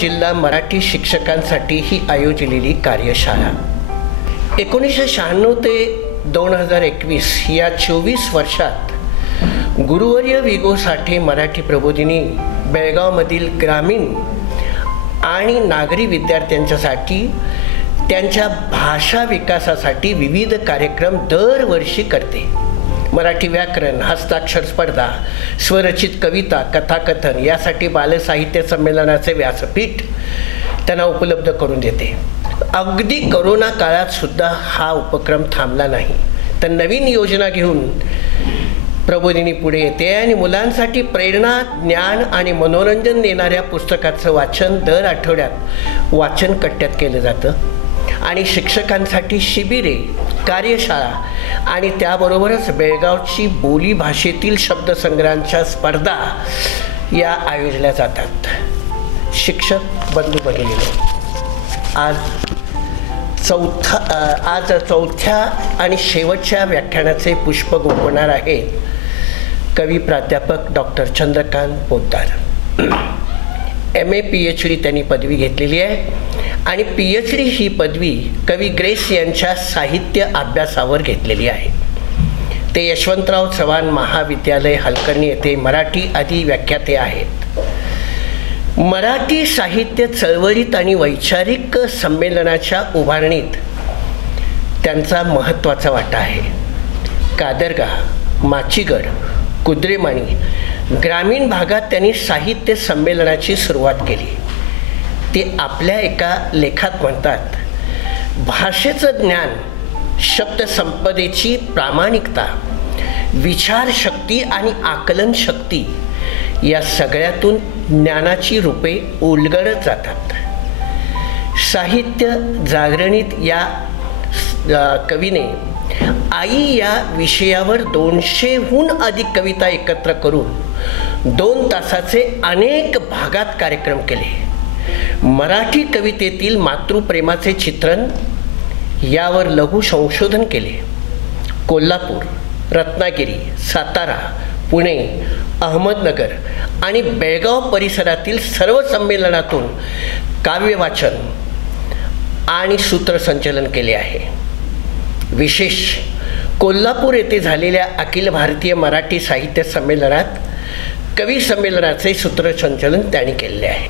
जिल्हा मराठी शिक्षकांसाठी ही आयोजलेली कार्यशाळा 1996 ते 2021 या 24 वर्षात गुरुवर्य विगो साठे मराठी प्रबोधिनी बेळगावमधील ग्रामीण आणि नागरी विद्यार्थ्यांच्यासाठी त्यांच्या भाषा विकासासाठी विविध कार्यक्रम दरवर्षी करते. मराठी व्याकरण, हस्ताक्षर स्पर्धा, स्वरचित कविता, कथाकथन यासाठी बालसाहित्य संमेलनाचे व्यासपीठ त्यांना उपलब्ध करून देते. अगदी कोरोना काळात सुद्धा हा उपक्रम थांबला नाही, तर नवीन योजना घेऊन प्रबोधिनी पुढे येते आणि मुलांसाठी प्रेरणा, ज्ञान आणि मनोरंजन देणाऱ्या पुस्तकाचं वाचन दर आठवड्यात वाचन कट्ट्यात केलं जातं आणि शिक्षकांसाठी शिबिरे, कार्यशाळा आणि त्याबरोबरच बेळगावची बोली भाषेतील शब्दसंग्रहांच्या स्पर्धा या आयोजल्या जातात. शिक्षक बंधू भगिनींनो, आज चौथ्या आणि शेवटच्या व्याख्यानाचे पुष्प गोपणार आहेत कवी प्राध्यापक doctor Chandrakant Poddar. MA PhD त्यांनी पदवी घेतलेली आहे आणि PhD ही पदवी कवी ग्रेस यांच्या साहित्य अभ्यासावर घेतलेली आहे. ते यशवंतराव चव्हाण महाविद्यालय हलकर्णी येथे मराठी आदी व्याख्याते आहेत. मराठी साहित्य चळवळीत आणि वैचारिक संमेलनाच्या उभारणीत त्यांचा महत्त्वाचा वाटा आहे. कादरगा, माचीगड, कुद्रेमाणी ग्रामीण भागात त्यांनी साहित्य संमेलनाची सुरुवात केली. ते आपल्या एका लेखात म्हणतात, भाषेचं ज्ञान, शब्दसंपदेची प्रामाणिकता, विचारशक्ती आणि आकलन शक्ती या सगळ्यातून ज्ञानाची रूपे उलगडत जातात. साहित्य जागरणीत या कवीने आई या विषयावर 200हून अधिक कविता एकत्र करून 2 तासाचे अनेक भागात कार्यक्रम केले. मराठी कवितेतील मातृप्रेमाचे चित्रण यावर लघु संशोधन केले. कोल्हापूर, रत्नागिरी, सातारा, पुणे, अहमदनगर आणि बेळगाव परिसरातील सर्व संमेलनातून काव्यवाचन आणि सूत्रसंचलन केले आहे. विशेष कोल्हापूर येथे झालेल्या अखिल भारतीय मराठी साहित्य संमेलनात कवी संमेलनाचे सूत्रसंचलन त्यांनी केले आहे.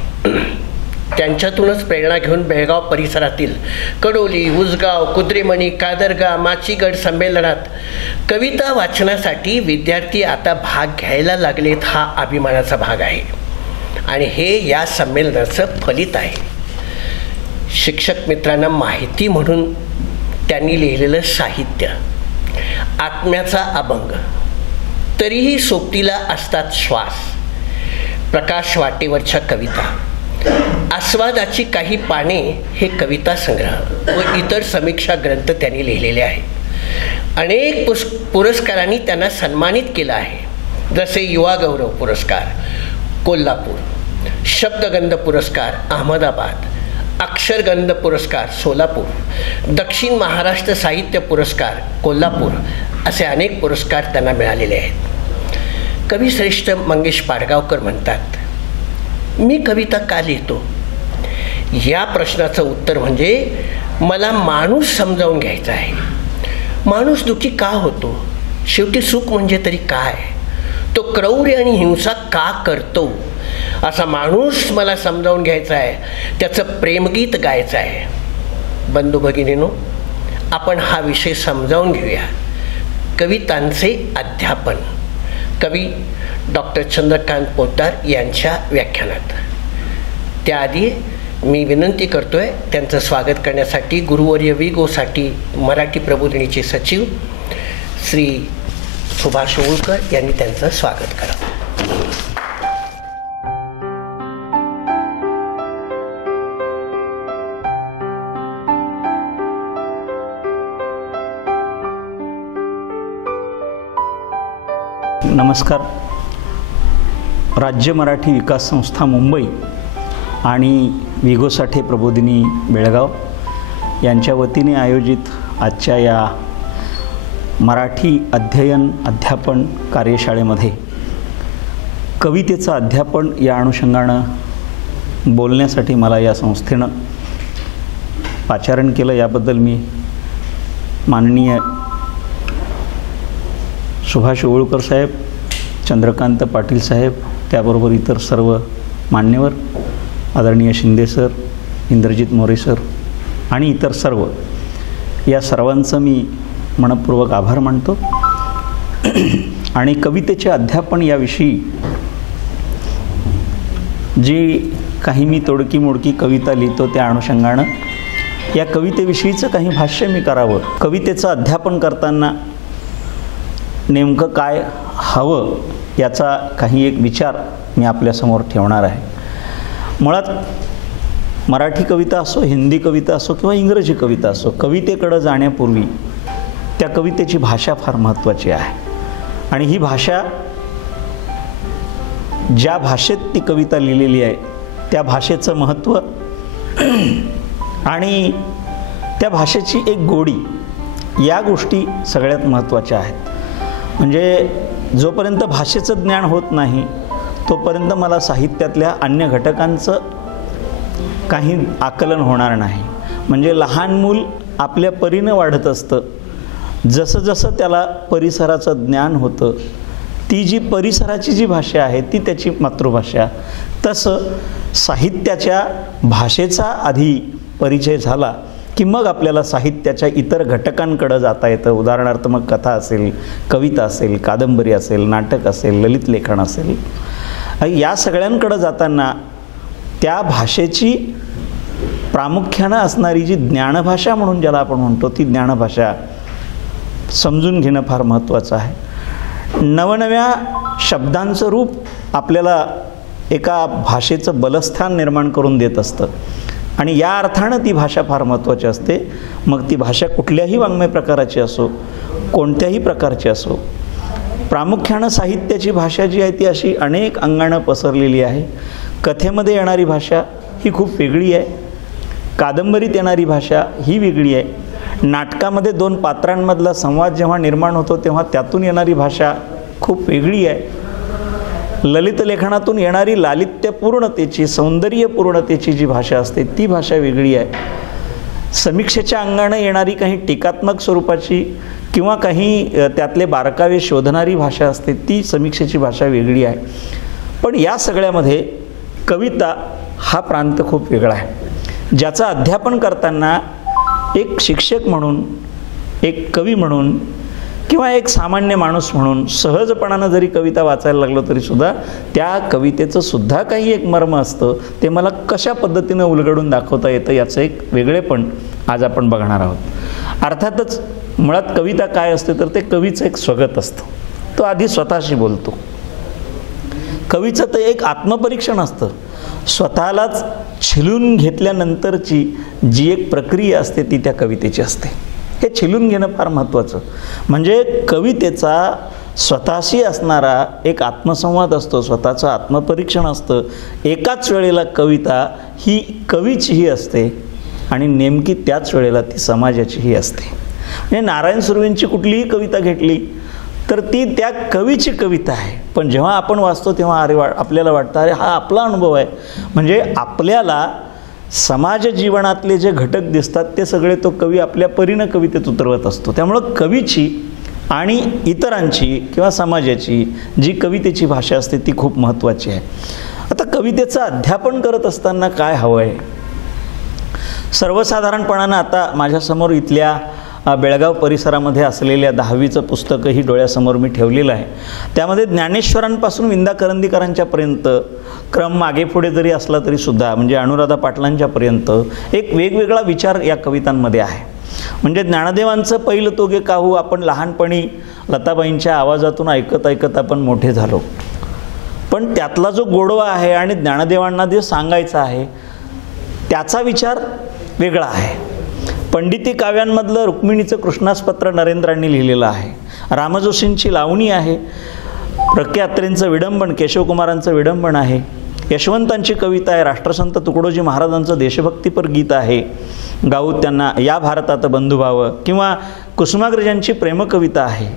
त्यांच्यातूनच प्रेरणा घेऊन बेळगाव परिसरातील कडोली, उसगाव, कुद्रेमणी, कादरगा, माचीगड संमेलनात कविता वाचनासाठी विद्यार्थी आता भाग घ्यायला लागलेत. हा अभिमानाचा भाग आहे आणि हे या संमेलनाचं फलित आहे. शिक्षक मित्रांना माहिती म्हणून त्यांनी लिहिलेलं साहित्य, आत्म्याचा अभंग, तरीही सोबतीला असतात श्वास, प्रकाश वाटेवरच्या कविता, आस्वादाची काही पाने हे कविता संग्रह व इतर समीक्षा ग्रंथ त्यांनी लिहिलेले आहेत. अनेक पुरस्कारांनी त्यांना सन्मानित केलं आहे, जसे युवा गौरव पुरस्कार कोल्हापूर, शब्दगंध पुरस्कार अहमदाबाद, अक्षरगंध पुरस्कार सोलापूर, दक्षिण महाराष्ट्र साहित्य पुरस्कार कोल्हापूर असे अनेक पुरस्कार त्यांना मिळालेले आहेत. कविश्रेष्ठ मंगेश पाडगावकर म्हणतात, मी कविता का लिहितो? या प्रश्नाचं उत्तर म्हणजे मला माणूस समजावून घ्यायचा आहे. माणूस दुःखी का होतो? शेवटी सुख म्हणजे तरी काय? तो क्रौर्य आणि हिंसा का करतो? असा माणूस मला समजावून घ्यायचा आहे, त्याचं प्रेमगीत गायचं आहे. बंधू भगिनींनो, आपण हा विषय समजावून घेऊया. कवितांचे अध्यापन, कवी डॉक्टर चंद्रकांत पोद्दार यांच्या व्याख्यानात. त्याआधी मी विनंती करतोय त्यांचं स्वागत करण्यासाठी गुरुवर्य विगोसाठी मराठी प्रबोधिनीचे सचिव श्री सुभाष ओळकर यांनी त्यांचं स्वागत करावं. नमस्कार. राज्य मराठी विकास संस्था मुंबई आणि विगो साठे प्रबोधिनी बेळगाव यांच्या वतीने आयोजित आजच्या या मराठी अध्ययन अध्यापन कार्यशाळेमध्ये कवितेचं अध्यापन या अनुषंगानं बोलण्यासाठी मला या संस्थेनं पाचारण केलं, याबद्दल मी माननीय सुभाष ओळकर साहेब, चंद्रकांत पाटील साहेब, त्याबरोबर इतर सर्व मान्यवर, आदरणीय शिंदे सर, इंद्रजित मोरे सर आणि इतर सर्व, या सर्वांचं मी मनपूर्वक आभार मानतो. आणि कवितेचे अध्यापन याविषयी जी काही मी तोडकी मोडकी कविता लिहितो त्या अनुषंगानं या कवितेविषयीचं काही भाष्य मी करावं. कवितेचं अध्यापन करताना नेमकं काय हवं याचा काही एक विचार मी आपल्यासमोर ठेवणार आहे. मुळात मराठी कविता असो, हिंदी कविता असो किंवा इंग्रजी कविता असो, कवितेकडं जाण्यापूर्वी त्या कवितेची भाषा फार महत्त्वाची आहे. आणि ही भाषा, ज्या भाषेत ती कविता लिहिलेली आहे त्या भाषेचं महत्त्व आणि त्या भाषेची एक गोडी, या गोष्टी सगळ्यात महत्त्वाच्या आहेत. म्हणजे जोपर्यंत भाषेचं ज्ञान होत नाही तोपर्यंत मला साहित्यातल्या अन्य घटकांचं काही आकलन होणार नाही. म्हणजे लहान मूल आपल्या परीनं वाढत असतं, जसं जसं त्याला परिसराचं ज्ञान होतं, ती जी परिसराची जी भाषा आहे ती त्याची मातृभाषा, तसं साहित्याच्या भाषेचा आधी परिचय झाला की मग आपल्याला साहित्याच्या इतर घटकांकडं जाता येतं. उदाहरणार्थ मग कथा असेल, कविता असेल, कादंबरी असेल, नाटक असेल, ललित लेखन असेल, या सगळ्यांकडं जाताना त्या भाषेची प्रामुख्यानं असणारी जी ज्ञानभाषा म्हणून ज्याला आपण म्हणतो, ती ज्ञानभाषा समजून घेणं फार महत्त्वाचं आहे. नवनव्या शब्दांचं रूप आपल्याला एका भाषेचं बलस्थान निर्माण करून देत असतं आणि या अर्थानं ती भाषा फार महत्त्वाची असते. मग ती भाषा कुठल्याही वाङ्मय प्रकाराची असो, कोणत्याही प्रकारची असो. प्रामुख्यानं साहित्याची भाषा जी आहे ती अशी अनेक अंगानं पसरलेली आहे. कथेमध्ये येणारी भाषा ही खूप वेगळी आहे, कादंबरीत येणारी भाषा ही वेगळी आहे, नाटकामध्ये दोन पात्रांमधला संवाद जेव्हा निर्माण होतो तेव्हा त्यातून येणारी भाषा खूप वेगळी आहे, ललित लेखनातून येणारी लालित्यपूर्णतेची, सौंदर्यपूर्णतेची जी भाषा असते ती भाषा वेगळी आहे, समीक्षेच्या अंगानं येणारी काही टीकात्मक स्वरूपाची किंवा काही त्यातले बारकावे शोधणारी भाषा असते ती समीक्षेची भाषा वेगळी आहे. पण या सगळ्यामध्ये कविता हा प्रांत खूप वेगळा आहे, ज्याचं अध्यापन करताना एक शिक्षक म्हणून, एक कवी म्हणून किंवा एक सामान्य माणूस म्हणून सहजपणानं जरी कविता वाचायला लागलो तरीसुद्धा त्या कवितेचं सुद्धा काही एक मर्म असतं, ते मला कशा पद्धतीनं उलगडून दाखवता येतं याचं एक वेगळेपण आज आपण बघणार आहोत. अर्थातच मुळात कविता काय असते तर ते कवीचं एक स्वगत असतं, तो आधी स्वतःशी बोलतो. कवीचं तर एक आत्मपरीक्षण असतं, स्वतःलाच छिलून घेतल्यानंतरची जी एक प्रक्रिया असते ती त्या कवितेची असते. हे छिलून घेणं फार महत्त्वाचं. म्हणजे कवितेचा स्वतःशी असणारा एक आत्मसंवाद असतो, स्वतःचं आत्मपरीक्षण असतं. एकाच वेळेला कविता ही कवीचीही असते आणि नेमकी त्याच वेळेला ती समाजाचीही असते. म्हणजे नारायण सुर्वेंची कुठलीही कविता घेतली तर ती त्या कवीची कविता आहे, पण जेव्हा आपण वाचतो तेव्हा आपल्याला वाटतं अरे हा आपला अनुभव आहे. म्हणजे आपल्याला समाज जीवनातले जे घटक दिसतात ते सगळे तो कवी आपल्या परीनं कवितेत उतरवत असतो. त्यामुळं कवीची आणि इतरांची किंवा समाजाची जी कवितेची भाषा असते ती खूप महत्त्वाची आहे. आता कवितेचं अध्यापन करत असताना काय हवं आहे? सर्वसाधारणपणानं आता माझ्यासमोर इथल्या बेळगाव परिसरामध्ये असलेल्या 10वीचं पुस्तकही डोळ्यासमोर मी ठेवलेलं आहे. त्यामध्ये ज्ञानेश्वरांपासून विंदा करंदीकरांच्यापर्यंत क्रम मागे पुढे जरी असला तरीसुद्धा, म्हणजे अनुराधा पाटलांच्यापर्यंत एक वेगवेगळा विचार या कवितांमध्ये आहे. म्हणजे ज्ञानदेवांचं पहिलं तोगे काहू आपण लहानपणी लताबाईंच्या आवाजातून ऐकत ऐकत आपण मोठे झालो, पण त्यातला जो गोडवा आहे आणि ज्ञानदेवांना जे सांगायचं आहे त्याचा विचार वेगळा आहे. पंडिती काव्यांमधलं रुक्मिणीचं कृष्णास्पत्र नरेंद्रांनी लिहिलेलं आहे. रामजोशींची लावणी आहे. प्रके अत्रेंचं विडंबन, केशवकुमारांचं विडंबन आहे. यशवंतांची कविता आहे. राष्ट्रसंत तुकडोजी महाराजांचं देशभक्तीपर गीत आहे, गाऊ त्यांना या भारतात बंधुभाव, किंवा कुसुमाग्रजांची प्रेमकविता आहे.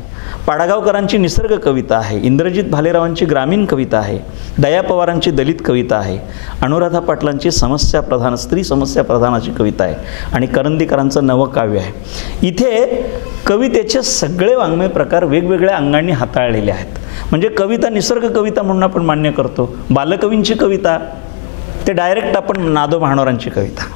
पाडगावकरांची निसर्ग कविता आहे, इंद्रजित भालेरावांची ग्रामीण कविता आहे, दया पवारांची दलित कविता आहे, अनुराधा पाटलांची समस्या प्रधान स्त्री समस्या प्रधानाची कविता आहे आणि करंदीकरांचं नवकाव्य आहे. इथे कवितेचे सगळे वाङ्मय प्रकार वेगवेगळ्या अंगांनी हाताळलेले आहेत. म्हणजे कविता निसर्ग कविता म्हणून आपण मान्य करतो. बालकवींची कविता ते डायरेक्ट आपण नादो महानोरांची कविता.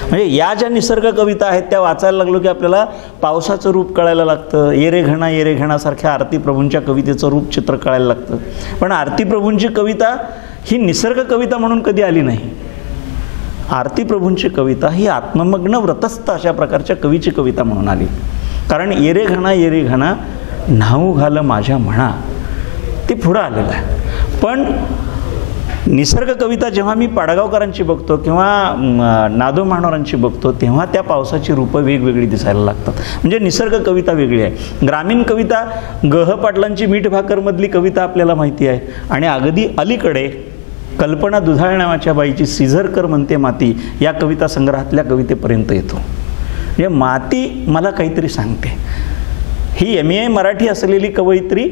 म्हणजे या ज्या निसर्ग कविता आहेत त्या वाचायला लागलो की आपल्याला पावसाचं रूप कळायला लागतं. ये रे घणासारख्या आरती प्रभूंच्या कवितेचं रूप चित्र कळायला लागतं. पण आरती प्रभूंची कविता ही निसर्ग कविता म्हणून कधी आली नाही. आरती प्रभूंची कविता ही आत्ममग्न व्रतस्थ अशा प्रकारच्या कवीची कविता म्हणून आली. कारण ये रे घणा न्हाऊ घाल माझ्या म्हणा ते पुढं आलेलं आहे. पण निसर्ग कविता जेव्हा मी पाडगावकरांची बघतो किंवा नादो महानोरांची बघतो तेव्हा त्या पावसाची रूपं वेगवेगळी दिसायला लागतात. म्हणजे निसर्ग कविता वेगळी आहे. ग्रामीण कविता गह पाटलांची मीठ भाकरमधली कविता आपल्याला माहिती आहे. आणि अगदी अलीकडे कल्पना दुधाळ नावाच्या बाईची सिझरकर म्हणते माती या कविता संग्रहातल्या कवितेपर्यंत येतो. म्हणजे माती मला काहीतरी सांगते. ही MA मराठी असलेली कवयित्री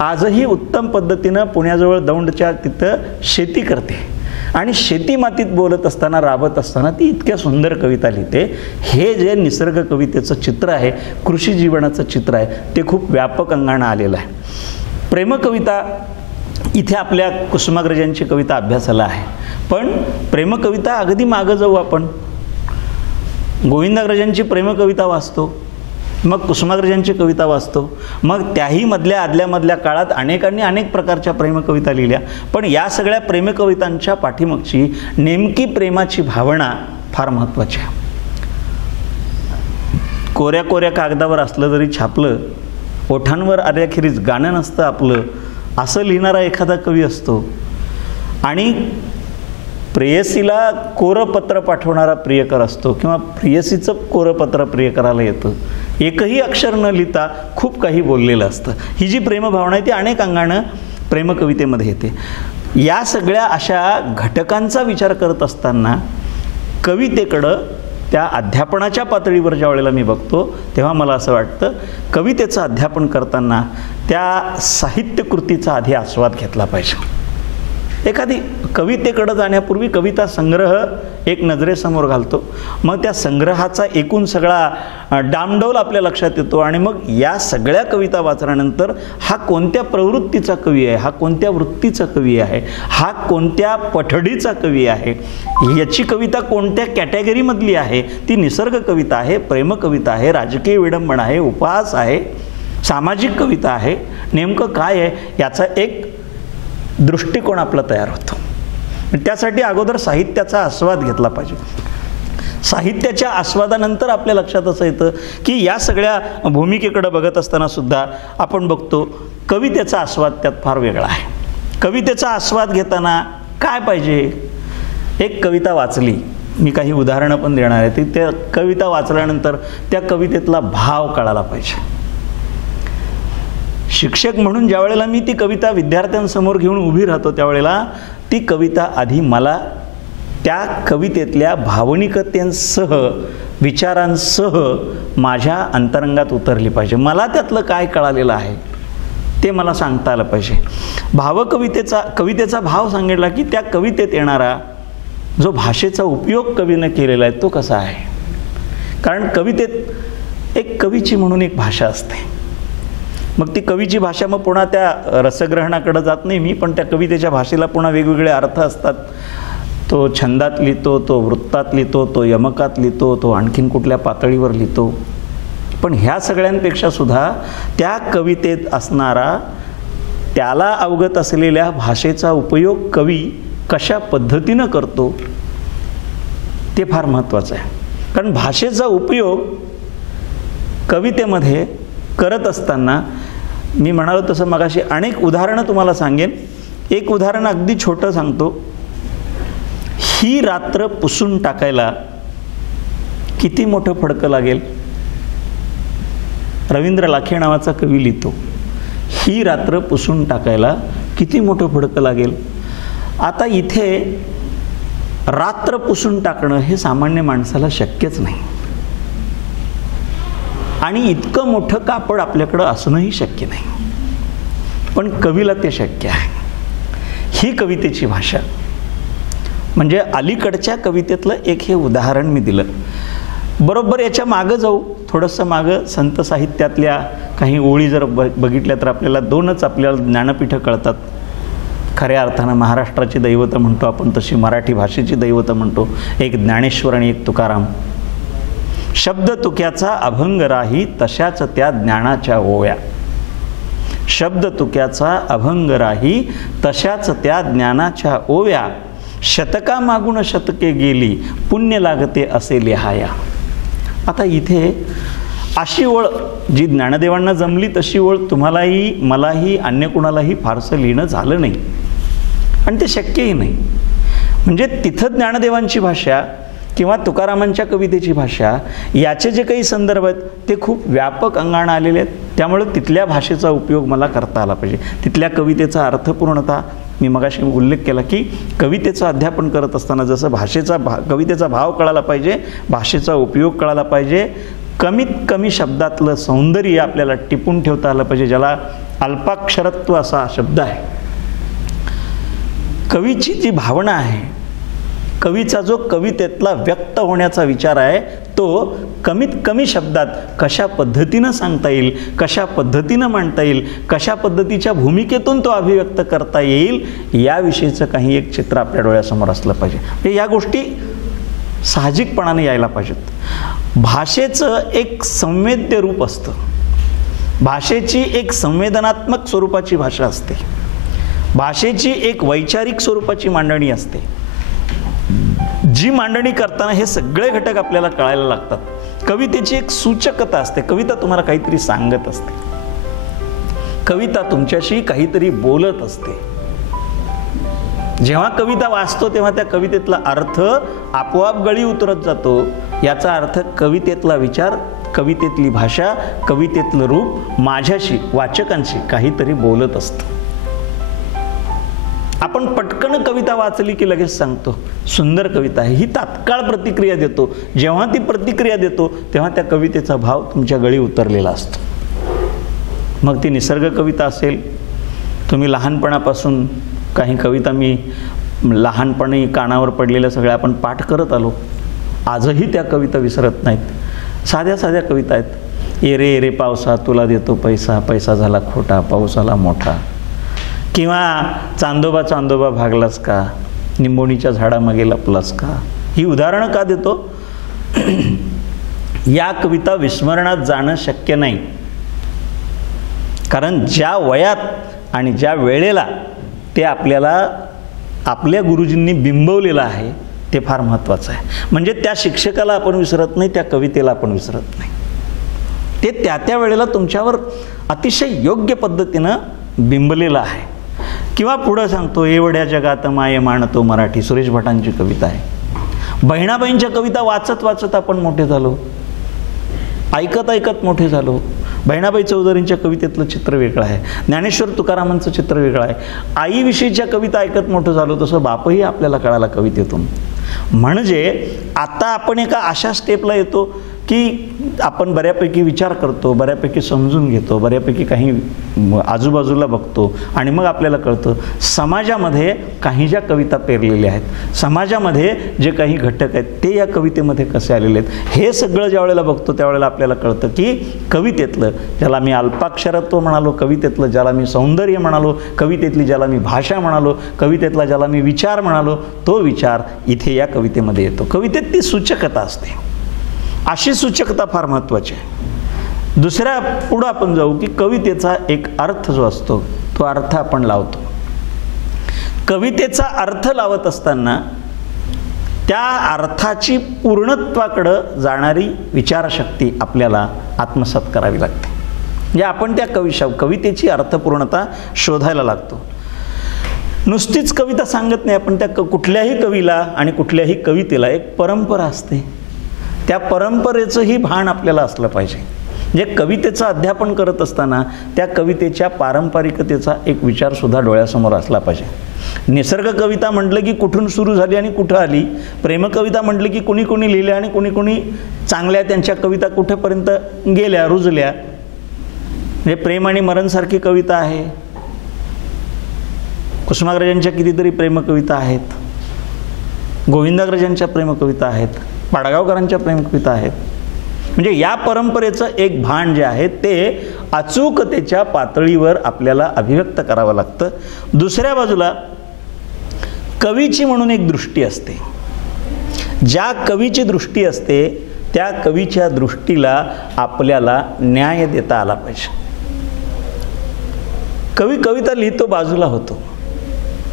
आजही उत्तम पद्धतीनं पुण्याजवळ दौंडच्या तिथं शेती करते आणि शेती मातीत बोलत असताना राबत असताना ती इतक्या सुंदर कविता लिहिते. हे जे निसर्ग कवितेचं चित्र आहे, कृषी जीवनाचं चित्र आहे, ते खूप व्यापक अंगानं आलेलं आहे. प्रेमकविता इथे आपल्या कुसुमाग्रजांची कविता अभ्यासाला आहे. पण प्रेमकविता अगदी मागं जाऊ आपण. गोविंदाग्रजांची प्रेमकविता वाचतो, मग कुसुमाग्रजांची कविता वाचतो, मग त्याही मधल्या आदल्यामधल्या काळात अनेकांनी अनेक प्रकारच्या प्रेमकविता लिहिल्या. पण या सगळ्या प्रेमकवितांच्या पाठीमागची नेमकी प्रेमाची भावना फार महत्त्वाची आहे. कोऱ्या कोऱ्या कागदावर असलं जरी छापलं, ओठांवर आल्याखेरीज गाणं नसतं आपलं, असं लिहिणारा एखादा कवी असतो. आणि प्रेयसीला कोरपत्र पाठवणारा प्रियकर असतो किंवा प्रेयसीचं कोरपत्र प्रियकराला येतं. एकही अक्षर न लिहिता खूप काही बोललेलं असतं. ही जी प्रेमभावना आहे ती अनेक अंगानं प्रेमकवितेमध्ये येते. या सगळ्या अशा घटकांचा विचार करत असताना कवितेकडं त्या अध्यापनाच्या पातळीवर ज्या वेळेला मी बघतो तेव्हा मला असं वाटतं कवितेचं अध्यापन करताना त्या साहित्यकृतीचा आधी आस्वाद घेतला पाहिजे. एखादी कवितेकडं जाण्यापूर्वी कविता संग्रह एक नजरेसमोर घालतो, मग त्या संग्रहाचा एकूण सगळा डामडौल आपल्या लक्षात येतो आणि मग या सगळ्या कविता वाचल्यानंतर हा कोणत्या प्रवृत्तीचा कवी आहे, हा कोणत्या वृत्तीचा कवी आहे, हा कोणत्या पठडीचा कवी आहे, याची कविता कोणत्या कॅटेगरीमधली आहे, ती निसर्ग कविता आहे, प्रेमकविता आहे, राजकीय विडंबना आहे, उपहास आहे, सामाजिक कविता आहे, नेमकं काय आहे याचा एक दृष्टिकोन आपला तयार होतो. त्यासाठी अगोदर साहित्याचा आस्वाद घेतला पाहिजे. साहित्याच्या आस्वादानंतर आपल्या लक्षात असं येतं की या सगळ्या भूमिकेकडे बघत असताना सुद्धा आपण बघतो कवितेचा आस्वाद त्यात फार वेगळा आहे. कवितेचा आस्वाद घेताना काय पाहिजे? एक कविता वाचली, मी काही उदाहरणं पण देणार आहे, ती त्या कविता वाचल्यानंतर त्या कवितेतला भाव कळायला पाहिजे. शिक्षक म्हणून ज्या वेळेला मी ती कविता विद्यार्थ्यांसमोर घेऊन उभी राहतो त्यावेळेला ती कविता आधी मला त्या कवितेतल्या भावनिकतेसह विचारांसह माझ्या अंतरंगात उतरली पाहिजे. मला त्यातलं काय कळालेलं आहे ते मला सांगता आलं पाहिजे. कवितेचा भाव सांगितला की त्या कवितेत येणारा जो भाषेचा उपयोग कवीनं केलेला आहे तो कसा आहे. कारण कवितेत एक कवीची म्हणून एक भाषा असते. मग ती कवीची भाषा मग पुन्हा त्या रसग्रहणाकडे जात नाही मी, पण त्या कवितेच्या भाषेला पुन्हा वेगवेगळे अर्थ असतात. तो छंदात लिहितो, तो वृत्तात लिहितो, तो यमकात लिहितो, तो आणखीन कुठल्या पातळीवर लिहितो. पण ह्या सगळ्यांपेक्षा सुद्धा त्या कवितेत असणारा त्याला अवगत असलेल्या भाषेचा उपयोग कवी कशा पद्धतीनं करतो ते फार महत्त्वाचं आहे. कारण भाषेचा उपयोग कवितेमध्ये करत असताना मी म्हणालो तसं मगाशी अनेक उदाहरणं तुम्हाला सांगेन. एक उदाहरण अगदी छोटं सांगतो. ही रात्र पुसून टाकायला किती मोठं फडकं लागेल. रवींद्र लाखे नावाचा कवी लिहितो, ही रात्र पुसून टाकायला किती मोठं फडकं लागेल. आता इथे रात्र पुसून टाकणं हे सामान्य माणसाला शक्यच नाही. आणि इतकं मोठं कापड आपल्याकडं असणंही शक्य नाही, पण कवीला ते शक्य आहे. ही कवितेची भाषा. म्हणजे अलीकडच्या कवितेतलं एक हे उदाहरण मी दिलं. बरोबर याच्या मागं जाऊ, थोडंसं मागं संत साहित्यातल्या काही ओळी जर बघितल्या तर आपल्याला दोनच आपल्याला ज्ञानपीठं कळतात. खऱ्या अर्थानं महाराष्ट्राची दैवतं म्हणतो आपण, तशी मराठी भाषेची दैवतं म्हणतो. एक ज्ञानेश्वर आणि एक तुकाराम. शब्द तुक्याचा अभंग राही तशाच त्या ज्ञानाच्या ओव्या. शब्द तुक्याचा अभंग राही तशाच त्या ज्ञानाच्या ओव्या. शतका मागून शतके गेली पुण्य लागते असे लिहाया. आता इथे अशी ओळ जी ज्ञानदेवांना जमली तशी ओळ तुम्हालाही मलाही अन्य कुणालाही फारसं लिहिणं झालं नाही आणि ते शक्यही नाही. म्हणजे तिथं ज्ञानदेवांची भाषा किंवा तुकारामांच्या कवितेची भाषा याचे जे काही संदर्भ आहेत ते खूप व्यापक अंगाने आलेले आहेत. त्यामुळे तिथल्या भाषेचा उपयोग मला करता आला पाहिजे. तिथल्या कवितेचा अर्थपूर्णता मी मगाशी उल्लेख केला की कवितेचं अध्यापन करत असताना जसं कवितेचा भाव कळाला पाहिजे, भाषेचा उपयोग कळाला पाहिजे, कमीत कमी शब्दातलं सौंदर्य आपल्याला टिपून ठेवता आलं पाहिजे, ज्याला अल्पाक्षरत्व असा शब्द आहे. कवीची जी भावना आहे, कवीचा जो कवितेतला व्यक्त होण्याचा विचार आहे तो कमीत कमी शब्दात कशा पद्धतीनं सांगता येईल, कशा पद्धतीनं मांडता येईल, कशा पद्धतीच्या भूमिकेतून तो अभिव्यक्त करता येईल याविषयीचं काही एक चित्र आपल्या डोळ्यासमोर असलं पाहिजे. म्हणजे या गोष्टी साहजिकपणाने यायला पाहिजेत. भाषेचं एक संवेद्य रूप असतं. भाषेची एक संवेदनात्मक स्वरूपाची भाषा असते. भाषेची एक वैचारिक स्वरूपाची मांडणी असते. जी मांडणी करताना हे सगळे घटक आपल्याला कळायला लागतात. कवितेची एक सूचकता असते. कविता तुम्हाला काहीतरी सांगत असते. कविता तुमच्याशी काहीतरी बोलत असते. जेव्हा कविता वाचतो तेव्हा त्या कवितेतला अर्थ आपोआप गळी उतरत जातो. याचा अर्थ कवितेतला विचार, कवितेतली भाषा, कवितेतलं रूप माझ्याशी, वाचकांशी काहीतरी बोलत असतं. आपण पटकन कविता वाचली की लगेच सांगतो सुंदर कविता आहे, ही तात्काळ प्रतिक्रिया देतो. जेव्हा ती प्रतिक्रिया देतो तेव्हा त्या कवितेचा भाव तुमच्या गळी उतरलेला असतो. मग ती निसर्ग कविता असेल, तुम्ही लहानपणापासून काही कविता मी लहानपणी कानावर पडलेल्या सगळ्या आपण पाठ करत आलो, आजही त्या कविता विसरत नाहीत. साध्या साध्या कविता आहेत. ए रे ए रे पावसा तुला देतो पैसा, पैसा झाला खोटा, पाऊस आला मोठा. किंवा चांदोबा चांदोबा भागलास का, निंबोणीच्या झाडामागे लपलास का. ही उदाहरणं का देतो? या कविता विस्मरणात जाणं शक्य नाही. कारण ज्या वयात आणि ज्या वेळेला ते आपल्याला आपल्या गुरुजींनी बिंबवलेलं आहे ते फार महत्त्वाचं आहे. म्हणजे त्या शिक्षकाला आपण विसरत नाही, त्या कवितेला आपण विसरत नाही. ते त्या त्या वेळेला तुमच्यावर अतिशय योग्य पद्धतीनं बिंबलेलं आहे. किंवा पुढं सांगतो, एवढ्या जगात माये मानतो मराठी, सुरेश भटांची कविता आहे. बहिणाबाईंच्या कविता वाचत वाचत आपण मोठे झालो, ऐकत ऐकत मोठे झालो. बहिणाबाई चौधरींच्या कवितेतलं चित्र वेगळं आहे, ज्ञानेश्वर तुकारामांचं चित्र वेगळं आहे. आईविषयीच्या कविता ऐकत मोठं झालो तसं बापही आपल्याला कळाला कवितेतून. म्हणजे आता आपण एका अशा स्टेपला येतो की आपण बऱ्यापैकी विचार करतो, बऱ्यापैकी समजून घेतो, बऱ्यापैकी काही आजूबाजूला बघतो आणि मग आपल्याला कळतं समाजामध्ये काही ज्या कविता पेरलेल्या आहेत, समाजामध्ये जे काही घटक आहेत ते या कवितेमध्ये कसे आलेले आहेत, हे सगळं ज्या वेळेला बघतो त्यावेळेला आपल्याला कळतं की कवितेतलं ज्याला मी अल्पाक्षरत्व म्हणालो, कवितेतलं ज्याला मी सौंदर्य म्हणालो, कवितेतली ज्याला मी भाषा म्हणालो, कवितेतला ज्याला मी विचार म्हणालो, तो विचार इथे या कवितेमध्ये येतो. कवितेत ती सूचकता असते. अशी सूचकता फार महत्त्वाची आहे. दुसऱ्या पुढं आपण जाऊ की कवितेचा एक अर्थ जो असतो तो अर्थ आपण लावतो. कवितेचा अर्थ लावत असताना त्या अर्थाची पूर्णत्वाकडं जाणारी विचारशक्ती आपल्याला आत्मसात करावी लागते. म्हणजे आपण त्या कवितेची अर्थपूर्णता शोधायला लागतो. नुसतीच कविता सांगत नाही आपण. त्या कुठल्याही कवीला आणि कुठल्याही कवितेला एक परंपरा असते. त्या परंपरेचंही भान आपल्याला असलं पाहिजे. म्हणजे कवितेचं अध्यापन करत असताना त्या कवितेच्या पारंपरिकतेचा एक विचारसुद्धा डोळ्यासमोर असला पाहिजे. निसर्ग कविता म्हटलं की कुठून सुरू झाली आणि कुठं आली, प्रेमकविता म्हटलं की कोणी कोणी लिहिल्या आणि कोणी कोणी चांगल्या त्यांच्या कविता कुठेपर्यंत गेल्या, रुजल्या. म्हणजे प्रेम आणि मरणसारखी कविता आहे. कुसुमाग्रजांच्या कितीतरी प्रेमकविता आहेत, गोविंदाग्रजांच्या प्रेमकविता आहेत, पाडगावकरांच्या प्रेमकविता आहेत. म्हणजे या परंपरेचं एक भान जे आहे ते अचूकतेच्या पातळीवर आपल्याला अभिव्यक्त करावं लागतं. दुसऱ्या बाजूला कवीची म्हणून एक दृष्टी असते. ज्या कवीची दृष्टी असते त्या कवीच्या दृष्टीला आपल्याला न्याय देता आला पाहिजे. कवी कविता लिहितो, बाजूला होतो,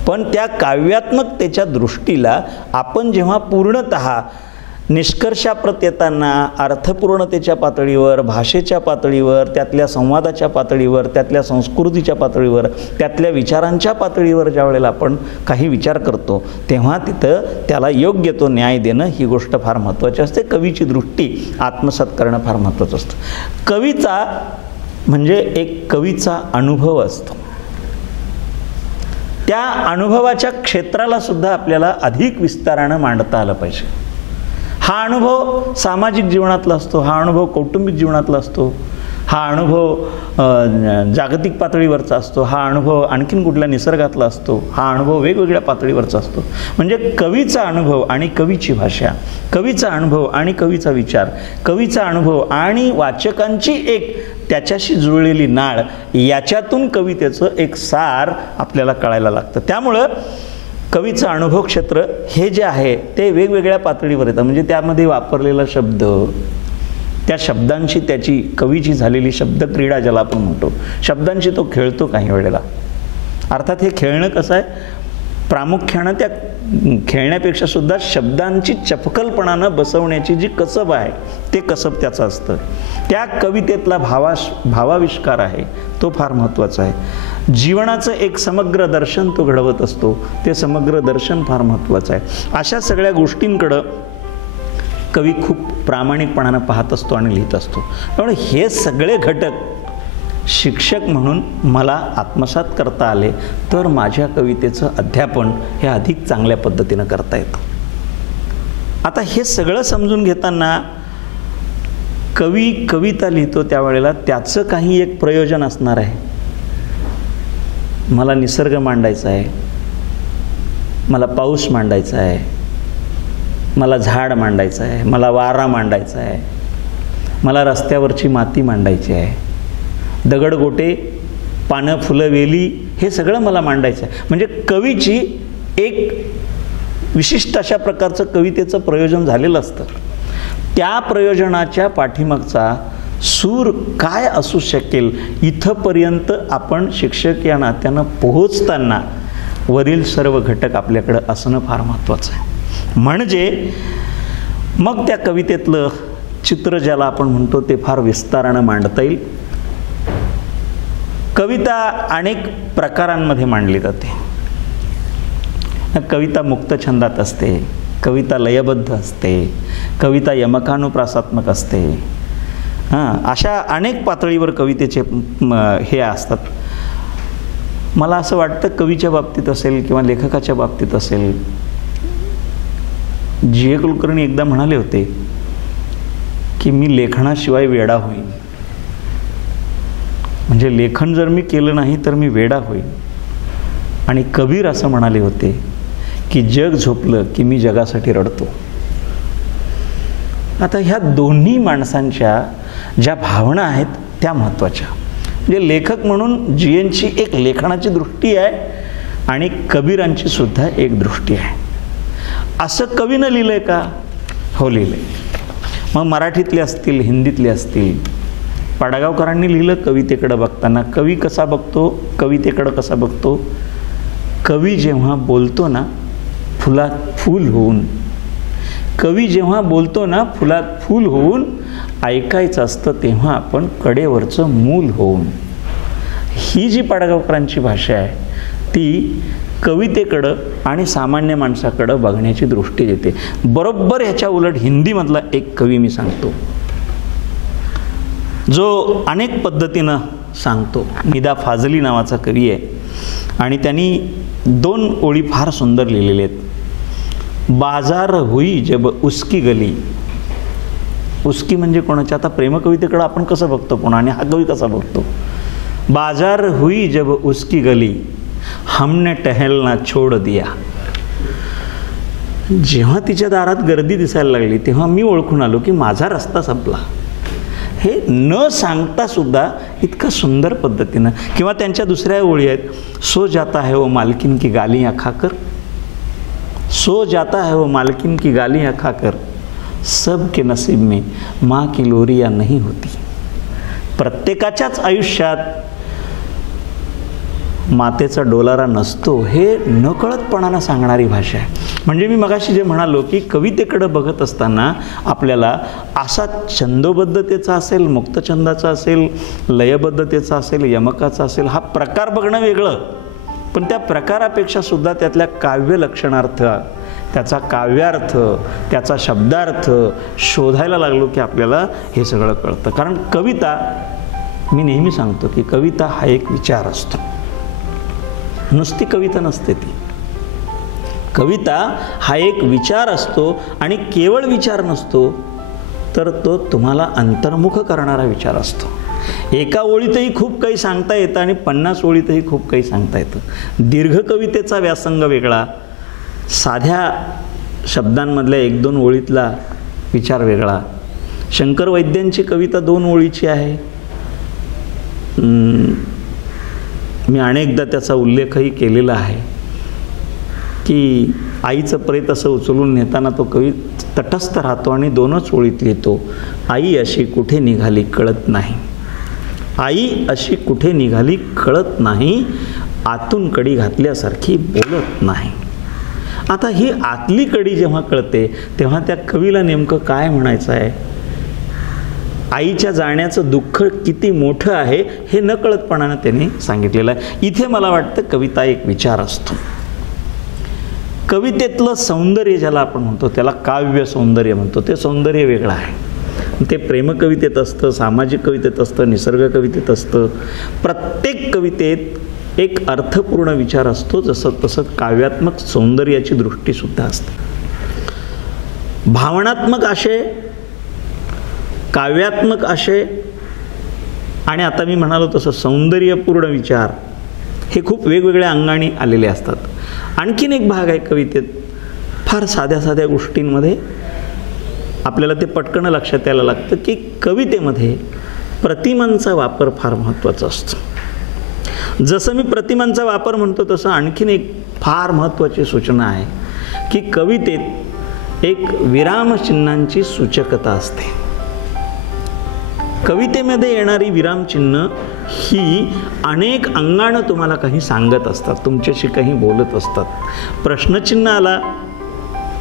पण त्या काव्यात्मकतेच्या दृष्टीला आपण जेव्हा पूर्णतः निष्कर्षाप्रत येताना अर्थपूर्णतेच्या पातळीवर, भाषेच्या पातळीवर, त्यातल्या संवादाच्या पातळीवर, त्यातल्या संस्कृतीच्या पातळीवर, त्यातल्या विचारांच्या पातळीवर ज्या वेळेला आपण काही विचार करतो तेव्हा तिथं त्याला योग्य तो न्याय देणं ही गोष्ट फार महत्त्वाची असते. कवीची दृष्टी आत्मसात करणं फार महत्त्वाचं असतं. कविता म्हणजे एक कवीचा अनुभव असतो. त्या अनुभवाच्या क्षेत्राला सुद्धा आपल्याला अधिक विस्तारानं मांडता आलं पाहिजे. हा अनुभव सामाजिक जीवनातला असतो, हा अनुभव कौटुंबिक जीवनातला असतो, हा अनुभव जागतिक पातळीवरचा असतो, हा अनुभव आणखीन कुठल्या निसर्गातला असतो, हा अनुभव वेगवेगळ्या पातळीवरचा असतो. म्हणजे कवीचा अनुभव आणि कवीची भाषा, कवीचा अनुभव आणि कवीचा विचार, कवीचा अनुभव आणि वाचकांची एक त्याच्याशी जुळलेली नाळ, याच्यातून कवितेचं एक सार आपल्याला कळायला लागतं. त्यामुळं कवीचं अनुभव क्षेत्र हे जे आहे ते वेगवेगळ्या पातळीवर येतं. म्हणजे त्यामध्ये वापरलेला शब्द, त्या शब्दांची त्याची कवीची झालेली शब्दक्रीडा ज्याला आपण म्हणतो, शब्दांची तो खेळतो काही वेळेला. अर्थात हे खेळणं कसं आहे, प्रामुख्यानं त्या खेळण्यापेक्षा सुद्धा शब्दांची चपकलपणानं बसवण्याची जी कसब आहे ते कसब त्याचं असतं. त्या कवितेतला भावाविष्कार आहे तो फार महत्त्वाचा आहे. जीवनाचं एक समग्र दर्शन तो घडवत असतो, ते समग्र दर्शन फार महत्त्वाचं आहे. अशा सगळ्या गोष्टींकडं कवी खूप प्रामाणिकपणानं पाहत असतो आणि लिहित असतो. त्यामुळे हे सगळे घटक शिक्षक म्हणून मला आत्मसात करता आले तर माझ्या कवितेचं अध्यापन हे अधिक चांगल्या पद्धतीनं करता येतं. आता हे सगळं समजून घेताना कवी कविता लिहितो त्यावेळेला त्याचं काही एक प्रयोजन असणार आहे. मला निसर्ग मांडायचा आहे, मला पाऊस मांडायचा आहे, मला झाड मांडायचं आहे, मला वारा मांडायचा आहे, मला रस्त्यावरची माती मांडायची आहे, दगड गोटे, पानं, फुलं, वेली हे सगळं मला मांडायचं आहे. म्हणजे कवीची एक विशिष्ट अशा प्रकारचं कवितेचं प्रयोजन झालेलं असतं. त्या प्रयोजनाच्या पाठीमागचा सूर काय असू शकेल इथंपर्यंत आपण शिक्षक या नात्यानं पोहोचताना वरील सर्व घटक आपल्याकडं असणं फार महत्त्वाचं आहे. म्हणजे मग त्या कवितेतलं चित्र ज्याला आपण म्हणतो ते फार विस्तारानं मांडता येईल. कविता अनेक प्रकारांमध्ये मांडली जाते. कविता मुक्त छंदात असते, कविता लयबद्ध असते, कविता यमकानुप्रासात्मक असते. अशा अनेक पातळीवर कवितेचे हे असतात. मला असं वाटतं कवीच्या बाबतीत असेल किंवा लेखकाच्या बाबतीत असेल, जी. कुलकर्णी एकदा म्हणाले होते की मी लेखनाशिवाय वेडा होईन. म्हणजे लेखन जर मी केलं नाही तर मी वेडा होईन. आणि कबीर असं म्हणाले होते की जग झोपलं की मी जगासाठी रडतो. आता ह्या दोन्ही माणसांच्या ज्या भावना आहेत त्या महत्त्वाच्या. म्हणजे लेखक म्हणून जीएनची एक लेखनाची दृष्टी आहे आणि कबीरांची सुद्धा एक दृष्टी आहे. असं कवीनं लिहिलंय का? हो लिहिलंय. मग मराठीतले असतील, हिंदीतले असतील. पाडगावकरांनी लिहिलं कवितेकडं बघताना. कवी कसा बघतो, कवितेकडं कसा बघतो? कवी जेव्हा बोलतो ना फुलात फूल होऊन, कवी जेव्हा बोलतो ना फुलात फूल होऊन, ऐकायचं असतं तेव्हा आपण कडेवरचं मूल होऊन. ही जी पाडगावकरांची भाषा आहे ती कवितेकडं आणि सामान्य माणसाकडं बघण्याची दृष्टी देते. बरोबर ह्याच्या उलट हिंदीमधला एक कवी मी सांगतो जो अनेक पद्धतीनं सांगतो. निदा फाजली नावाचा कवी आहे. आणि त्यांनी 2 ओळी फार सुंदर लिहिलेल्या आहेत. बाजार हुई जब उसकी गली. उसकी म्हणजे कोणाची? आता प्रेमकवितेकडे आपण कसं बघतो पुन्हा, आणि हा कवी कसा बघतो? बाजार हुई जब उसकी गली, हमने टहलना छोड़ दिया. जेव्हा तिच्या दारात गर्दी दिसायला लागली तेव्हा मी ओळखून आलो की माझा रस्ता संपला. हे न सांगता सुद्धा इतका सुंदर पद्धतीनं. किंवा त्यांच्या दुसऱ्या ओळी आहेत, सो जाता है वो मालकिन की गालियाँ खाकर, सो जाता है वो मालकिन की गालियाँ खाकर, सब के नसीब में माँ की लोरिया नहीं होती. प्रत्येकाच्याच आयुष्यात मातेचा डोलारा नसतो, हे नकळतपणानं सांगणारी भाषा आहे. म्हणजे मी मगाशी जे म्हणालो की कवितेकडे बघत असताना आपल्याला असा छंदोबद्धतेचा असेल, मुक्तछंदाचा असेल, लयबद्धतेचा असेल, यमकाचा असेल, हा प्रकार बघणं वेगळं, पण त्या प्रकारापेक्षा सुद्धा त्यातल्या काव्य लक्षणार्थ, त्याचा काव्यार्थ, त्याचा शब्दार्थ शोधायला लागलो की आपल्याला हे सगळं कळतं. कारण कविता, मी नेहमी सांगतो की कविता हा एक विचार असतो, नुसती कविता नसते ती. कविता हा एक विचार असतो, आणि केवळ विचार नसतो तर तो तुम्हाला अंतर्मुख करणारा विचार असतो. एका ओळीतही खूप काही सांगता येतं आणि 50 ओळीतही खूप काही सांगता येतं. दीर्घ कवितेचा व्यासंग वेगळा, साध्या शब्दांमधल्या 1-2 ओळीतला विचार वेगळा. शंकर वैद्यांची कविता 2 ओळीची आहे. मी अनेकदा त्याचा उल्लेखही केलेला आहे की आईचं प्रेत असं उचलून नेताना तो कवी तटस्थ राहतो आणि 2च ओळीत लिहितो, आई अशी कुठे निघाली कळत नाही, आई अशी कुठे निघाली कळत नाही, आतून कडी घातल्यासारखी बोलत नाही. आता ही आतली कडी जेव्हा कळते तेव्हा त्या कवीला नेमकं काय म्हणायचं आहे, आईच्या जाण्याचं दुःख किती मोठं आहे हे नकळतपणानं त्यांनी सांगितलेलं आहे. इथे मला वाटतं कविता एक विचार असतो. कवितेतलं सौंदर्य ज्याला आपण म्हणतो त्याला काव्य सौंदर्य म्हणतो, ते सौंदर्य वेगळं आहे. ते प्रेमकवितेत असतं, सामाजिक कवितेत असतं, निसर्ग कवितेत असतं. प्रत्येक कवितेत एक अर्थपूर्ण विचार असतो, जसं तसं काव्यात्मक सौंदर्याची दृष्टीसुद्धा असते. भावनात्मक आशय, काव्यात्मक आशय आणि आता मी म्हणालो तसं सौंदर्यपूर्ण विचार हे खूप वेगवेगळ्या अंगाने आलेले असतात. आणखीन एक भाग आहे कवितेत, फार साध्या साध्या गोष्टींमध्ये आपल्याला ते पटकन लक्षात यायला लागतं की कवितेमध्ये प्रतिमांचा वापर फार महत्त्वाचा असतो. जसं मी प्रतिमांचा वापर म्हणतो तसं आणखीन एक फार महत्त्वाची सूचना आहे की कवितेत एक विरामचिन्हांची सूचकता असते. कवितेमध्ये येणारी विरामचिन्ह ही अनेक अंगानं तुम्हाला काही सांगत असतात, तुमच्याशी काही बोलत असतात. प्रश्नचिन्ह आला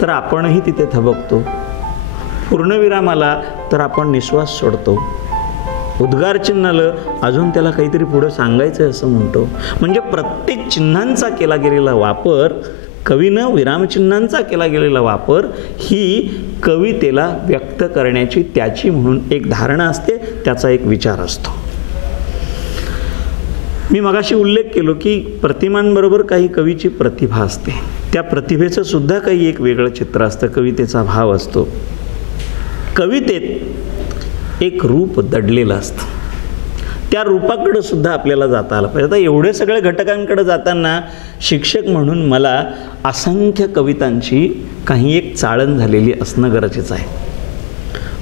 तर आपणही तिथे थबकतो, पूर्णविराम आला तर आपण निश्वास सोडतो, उद्गार चिन्ह आलं अजून त्याला काहीतरी पुढं सांगायचं असं म्हणतो. म्हणजे प्रत्येक चिन्हांचा केला गेलेला वापर, कवीनं विरामचिन्हांचा केला गेलेला वापर ही कवितेला व्यक्त करण्याची त्याची म्हणून एक धारणा असते, त्याचा एक विचार असतो. मी मगाशी उल्लेख केलो की प्रतिमांबरोबर काही कवीची प्रतिभा असते, त्या प्रतिभेचं सुद्धा काही एक वेगळं चित्र असतं, कवितेचा भाव असतो. कवितेत एक रूप दडलेलं असतं, त्या रूपाकडं सुद्धा आपल्याला जाता आलं पाहिजे. आता एवढे सगळे घटकांकडे जाताना शिक्षक म्हणून मला असंख्य कवितांची काही एक चाळण झालेली असणं गरजेचं आहे.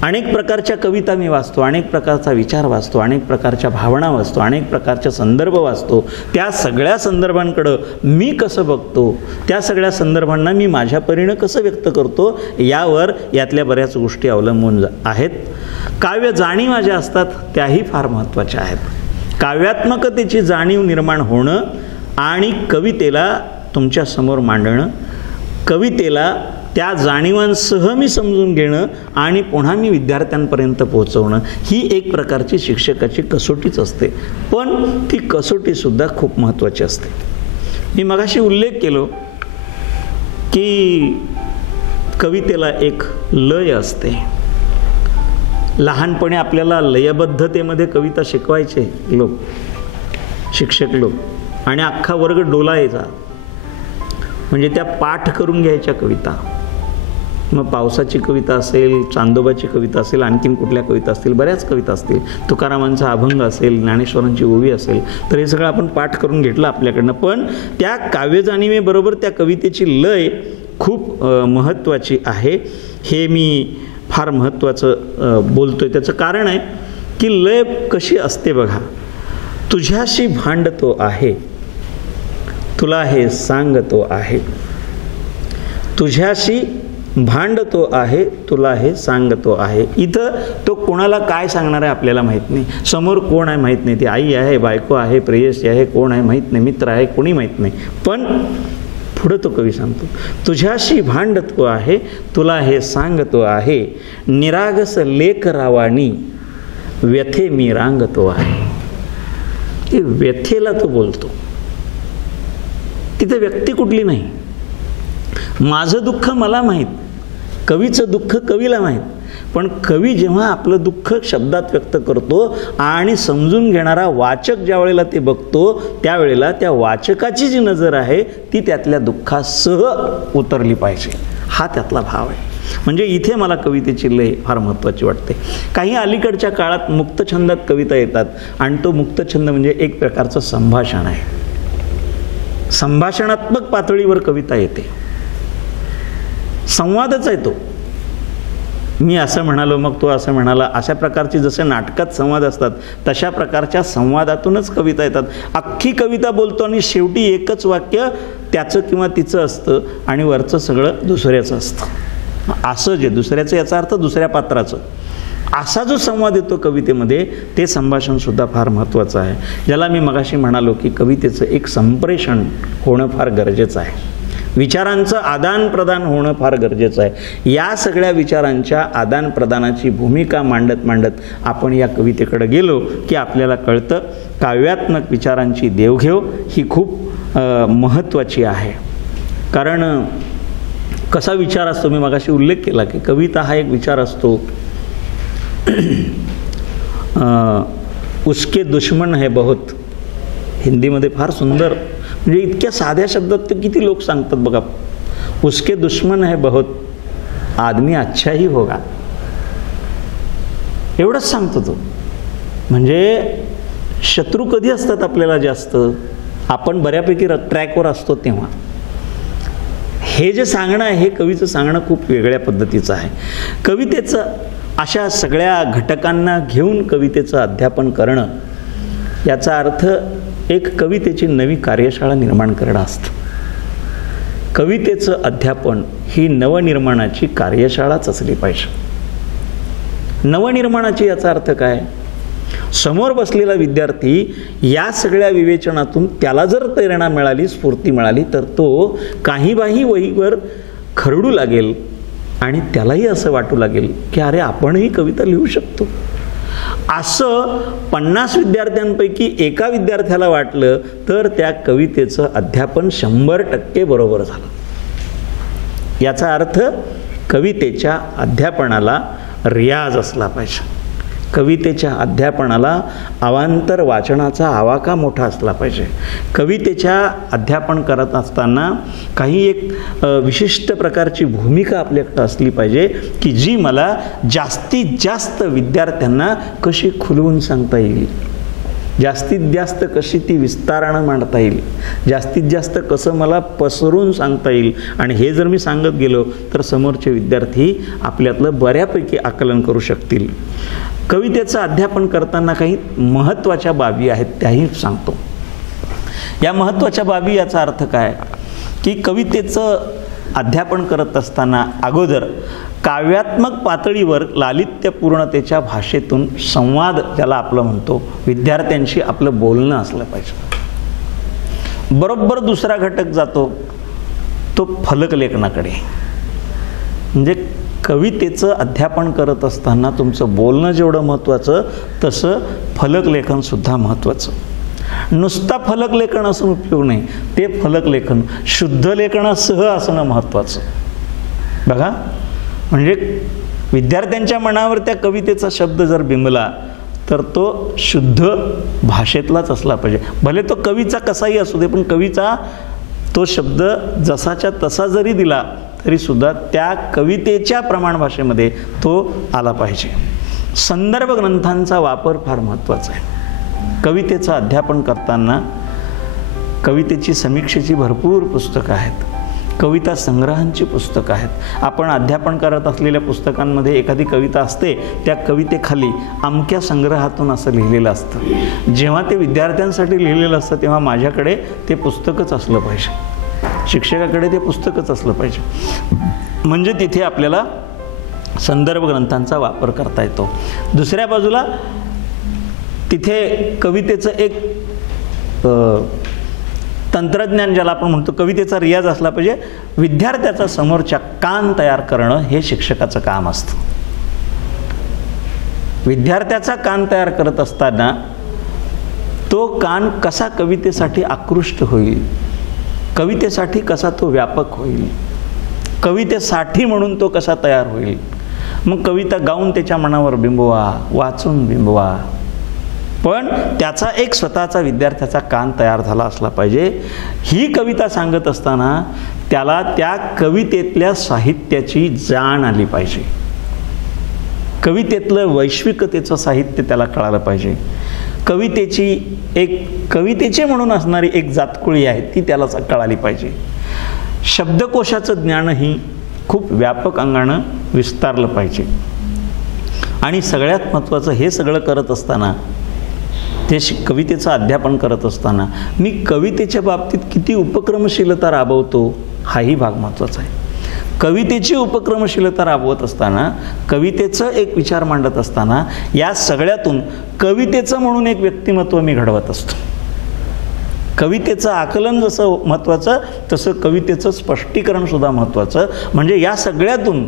अनेक प्रकारच्या कविता मी वाचतो, अनेक प्रकारचा विचार वाचतो, अनेक प्रकारच्या भावना वाचतो, अनेक प्रकारचे संदर्भ वाचतो. त्या सगळ्या संदर्भांकडं मी कसं बघतो, त्या सगळ्या संदर्भांना मी माझ्या परीनं कसं व्यक्त करतो यावर यातल्या बऱ्याच गोष्टी अवलंबून आहेत. काव्य जाणीवा ज्या असतात त्याही फार महत्त्वाच्या आहेत. काव्यात्मकतेची जाणीव निर्माण होणं आणि कवितेला तुमच्यासमोर मांडणं, कवितेला त्या जाणीवांसह मी समजून घेणं आणि पुन्हा मी विद्यार्थ्यांपर्यंत पोहोचवणं ही एक प्रकारची शिक्षकाची कसोटीच असते. पण ती कसोटीसुद्धा खूप महत्त्वाची असते. मी मगाशी उल्लेख केलो की कवितेला एक लय असते. लहानपणी आपल्याला लयबद्धतेमध्ये कविता शिकवायचे लोक, शिक्षक लोक. आणि अख्खा वर्ग डोलायचा. म्हणजे त्या पाठ करून घ्यायच्या कविता. मग पावसाची कविता असेल, चांदोबाची कविता असेल, आणखीन कुठल्या कविता असतील, बऱ्याच कविता असतील, तुकारामांचा अभंग असेल, ज्ञानेश्वरांची ओवी असेल, तर हे सगळं आपण पाठ करून घेतलं आपल्याकडनं. पण त्या काव्यजाणीवेबरोबर त्या कवितेची लय खूप महत्त्वाची आहे. हे मी फार महत्त्वाचं बोलतोय. त्याचं कारण आहे की लय कशी असते बघा. तुझ्याशी भांडतो आहे, तुला हे सांगतो आहे. तुझ्याशी भांडतो आहे, तुला हे सांगतो आहे. इथं तो कोणाला काय सांगणार आहे आपल्याला माहीत नाही. समोर कोण आहे माहीत नाही. ती आई आहे, बायको आहे, प्रेयसी आहे, कोण आहे माहीत नाही, मित्र आहे, कोणी माहीत नाही. पण पुढं तो कवी सांगतो, तुझ्याशी भांडतो आहे, तुला हे सांगतो आहे. निरागस लेख रावाणी व्यथे मी रांगतो आहे. ते व्यथेला तो बोलतो. तिथे व्यक्ती कुठली नाही. माझं दुःख मला माहीत, कवीचं दुःख कवीला माहीत. पण कवी जेव्हा आपलं दुःख शब्दात व्यक्त करतो आणि समजून घेणारा वाचक ज्या वेळेला ते बघतो, त्यावेळेला त्या वाचकाची जी नजर आहे ती त्यातल्या दुःखासह उतरली पाहिजे. हा त्यातला भाव आहे. म्हणजे इथे मला कवितेची लय फार महत्त्वाची वाटते. काही अलीकडच्या काळात मुक्तछंदात कविता येतात आणि तो मुक्तछंद म्हणजे एक प्रकारचं संभाषण आहे. संभाषणात्मक पातळीवर कविता येते. संवादच आहे तो. मी असं म्हणालो, मग तो असं म्हणाला, अशा प्रकारची जसे नाटकात संवाद असतात तशा प्रकारच्या संवादातूनच कविता येतात. अख्खी कविता बोलतो आणि शेवटी एकच वाक्य त्याचं किंवा तिचं असतं आणि वरचं सगळं दुसऱ्याचं असतं. असं जे दुसऱ्याचं याचा अर्थ दुसऱ्या पात्राचं, असा जो संवाद येतो कवितेमध्ये, ते संभाषणसुद्धा फार महत्त्वाचं आहे. ज्याला मी मगाशी म्हणालो की कवितेचं एक संप्रेषण होणं फार गरजेचं आहे. विचारांचं आदान प्रदान होणं फार गरजेचं आहे. या सगळ्या विचारांच्या आदान प्रदानाची भूमिका मांडत मांडत आपण या कवितेकडे गेलो की आपल्याला कळतं काव्यात्मक विचारांची देवघेव ही खूप महत्त्वाची आहे. कारण कसा विचार असतो, मी मगाशी उल्लेख केला की कविता हा एक विचार असतो. उसके दुश्मन है बहुत, हिंदीमध्ये फार सुंदर, म्हणजे इतक्या साध्या शब्दात ते किती लोक सांगतात बघा. उसके दुश्मन है बहुत, आदमी अच्छा ही होगा, एवढंच सांगतो तो. म्हणजे शत्रू कधी असतात आपल्याला जास्त, आपण बऱ्यापैकी ट्रॅकवर असतो तेव्हा. हे जे सांगणं आहे हे कवीचं सांगणं खूप वेगळ्या पद्धतीचं आहे. कवितेचं अशा सगळ्या घटकांना घेऊन कवितेचं अध्यापन करणं याचा अर्थ एक कवितेची नवी कार्यशाळा निर्माण करणं असतं. कवितेचं अध्यापन ही नवनिर्माणाची कार्यशाळाच असली पाहिजे. नवनिर्माणाची याचा अर्थ काय? समोर बसलेला विद्यार्थी या सगळ्या विवेचनातून त्याला जर प्रेरणा मिळाली, स्फूर्ती मिळाली, तर तो काहीबाही वहीवर खरडू लागेल आणि त्यालाही असं वाटू लागेल की अरे आपणही कविता लिहू शकतो. असं 50 विद्यार्थ्यांपैकी एका विद्यार्थ्याला वाटलं तर त्या कवितेचं अध्यापन 100% बरोबर झालं. याचा अर्थ कवितेच्या अध्यापनाला रियाज असला पाहिजे. कवितेच्या अध्यापनाला अवांतर वाचनाचा आवाका मोठा असला पाहिजे. कवितेच्या अध्यापन करत असताना काही एक विशिष्ट प्रकारची भूमिका आपल्याकडे असली पाहिजे की जी मला जास्तीत जास्त विद्यार्थ्यांना कशी खुलवून सांगता येईल, जास्तीत जास्त कशी ती विस्तारानं मांडता येईल, जास्तीत जास्त कसं मला पसरून सांगता येईल. आणि हे जर मी सांगत गेलो तर समोरचे विद्यार्थी आपल्यातलं बऱ्यापैकी आकलन करू शकतील. कवितेचं अध्यापन करताना काही महत्त्वाच्या बाबी आहेत त्याही सांगतो. या महत्त्वाच्या बाबी याचा अर्थ काय की कवितेचं अध्यापन करत असताना अगोदर काव्यात्मक पातळीवर लालित्यपूर्णतेच्या भाषेतून संवाद ज्याला आपलं म्हणतो, विद्यार्थ्यांशी आपलं बोलणं असलं पाहिजे. बरोबर दुसरा घटक जातो तो फलकलेखनाकडे. म्हणजे कवितेचं अध्यापन करत असताना तुमचं बोलणं जेवढं महत्त्वाचं तसं फलकलेखनसुद्धा महत्त्वाचं. नुसता फलकलेखन असून उपयोग नाही, ते फलकलेखन शुद्ध लेखनासह असणं महत्त्वाचं. बघा, म्हणजे विद्यार्थ्यांच्या मनावर त्या कवितेचा शब्द जर बिंबला तर तो शुद्ध भाषेतलाच असला पाहिजे. भले तो कवीचा कसाही असू दे, पण कवीचा तो शब्द जसाच्या तसा जरी दिला तरीसुद्धा त्या कवितेच्या प्रमाण भाषेमध्ये तो आला पाहिजे. संदर्भ ग्रंथांचा वापर फार महत्त्वाचा आहे. कवितेचं अध्यापन करताना कवितेची समीक्षेची भरपूर पुस्तकं आहेत, कविता संग्रहांची पुस्तकं आहेत. आपण अध्यापन करत असलेल्या पुस्तकांमध्ये एखादी कविता असते, त्या कवितेखाली अमक्या संग्रहातून असं लिहिलेलं असतं. जेव्हा ते विद्यार्थ्यांसाठी लिहिलेलं असतं तेव्हा माझ्याकडे ते पुस्तकच असलं पाहिजे, शिक्षकाकडे ते पुस्तकच असलं पाहिजे. म्हणजे तिथे आपल्याला संदर्भ ग्रंथांचा वापर करता येतो. दुसऱ्या बाजूला तिथे कवितेचं एक तंत्रज्ञान ज्याला आपण म्हणतो, कवितेचा रियाज असला पाहिजे. विद्यार्थ्याचा समोरच्या कान तयार करणं हे शिक्षकाचं काम असतं. विद्यार्थ्याचा कान तयार करत असताना तो कान कसा कवितेसाठी आकृष्ट होईल, कवितेसाठी कसा तो व्यापक होईल, कवितेसाठी म्हणून तो कसा तयार होईल. मग कविता गाऊन त्याच्या मनावर बिंबवा, वाचून बिंबवा, पण त्याचा एक स्वतःचा विद्यार्थ्याचा कान तयार झाला असला पाहिजे. ही कविता सांगत असताना त्याला त्या कवितेतल्या साहित्याची जाण आली पाहिजे, कवितेतलं वैश्विकतेचं साहित्य त्याला कळालं पाहिजे. कवितेचे म्हणून असणारी एक जातकुळी आहे ती त्याला कळाली पाहिजे. शब्दकोशाचं ज्ञानही खूप व्यापक अंगानं विस्तारलं पाहिजे. आणि सगळ्यात महत्त्वाचं, हे सगळं करत असताना, ते कवितेचं अध्यापन करत असताना मी कवितेच्या बाबतीत किती उपक्रमशीलता राबवतो हाही भाग महत्त्वाचा आहे. कवितेची उपक्रमशीलता राबवत असताना, कवितेचं एक विचार मांडत असताना, या सगळ्यातून कवितेचं म्हणून एक व्यक्तिमत्व मी घडवत असतो. कवितेचं आकलन जसं महत्त्वाचं तसं कवितेचं स्पष्टीकरणसुद्धा महत्त्वाचं. म्हणजे या सगळ्यातून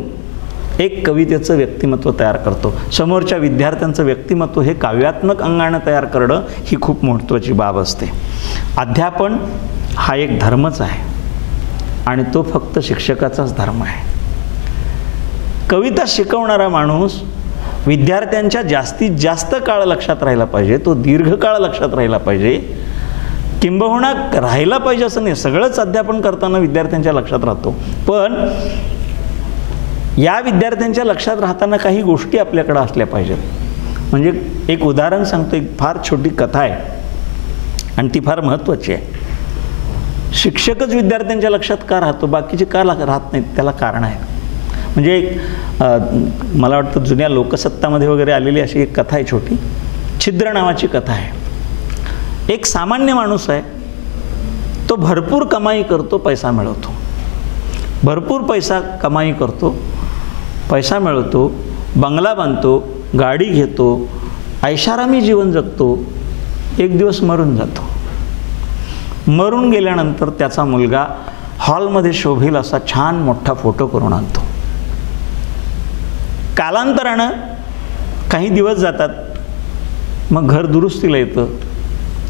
एक कवितेचं व्यक्तिमत्व तयार करतो. समोरच्या विद्यार्थ्यांचं व्यक्तिमत्व हे काव्यात्मक अंगानं तयार करणं ही खूप महत्त्वाची बाब असते. अध्यापन हा एक धर्मच आहे आणि तो फक्त शिक्षकाचाच धर्म आहे. कविता शिकवणारा माणूस विद्यार्थ्यांच्या जास्तीत जास्त काळ लक्षात राहिला पाहिजे, तो दीर्घकाळ लक्षात राहिला पाहिजे. किंबहुना राहिला पाहिजे असं नाही, सगळंच अध्यापन करताना विद्यार्थ्यांच्या लक्षात राहतो. पण या विद्यार्थ्यांच्या लक्षात राहताना काही गोष्टी आपल्याकडे असल्या पाहिजेत. म्हणजे एक उदाहरण सांगतो, एक फार छोटी कथा आहे आणि ती फार महत्त्वाची आहे. शिक्षकच विद्यार्थ्यांच्या लक्षात का राहतो, बाकीचे का राहत नाहीत, त्याला कारण आहे. म्हणजे मला वाटतं जुन्या लोकसत्तामध्ये वगैरे आलेली अशी एक कथा आहे, छोटी छिद्र नावाची कथा आहे. एक सामान्य माणूस आहे, तो भरपूर कमाई करतो, पैसा मिळवतो, भरपूर पैसा कमाई करतो, पैसा मिळवतो, बंगला बांधतो, गाडी घेतो, ऐशारामी जीवन जगतो. एक दिवस मरून जातो. मरून गेल्यानंतर त्याचा मुलगा हॉलमध्ये शोभेल असा छान मोठा फोटो करून आणतो. कालांतरानं काही दिवस जातात, मग घर दुरुस्तीला येतं.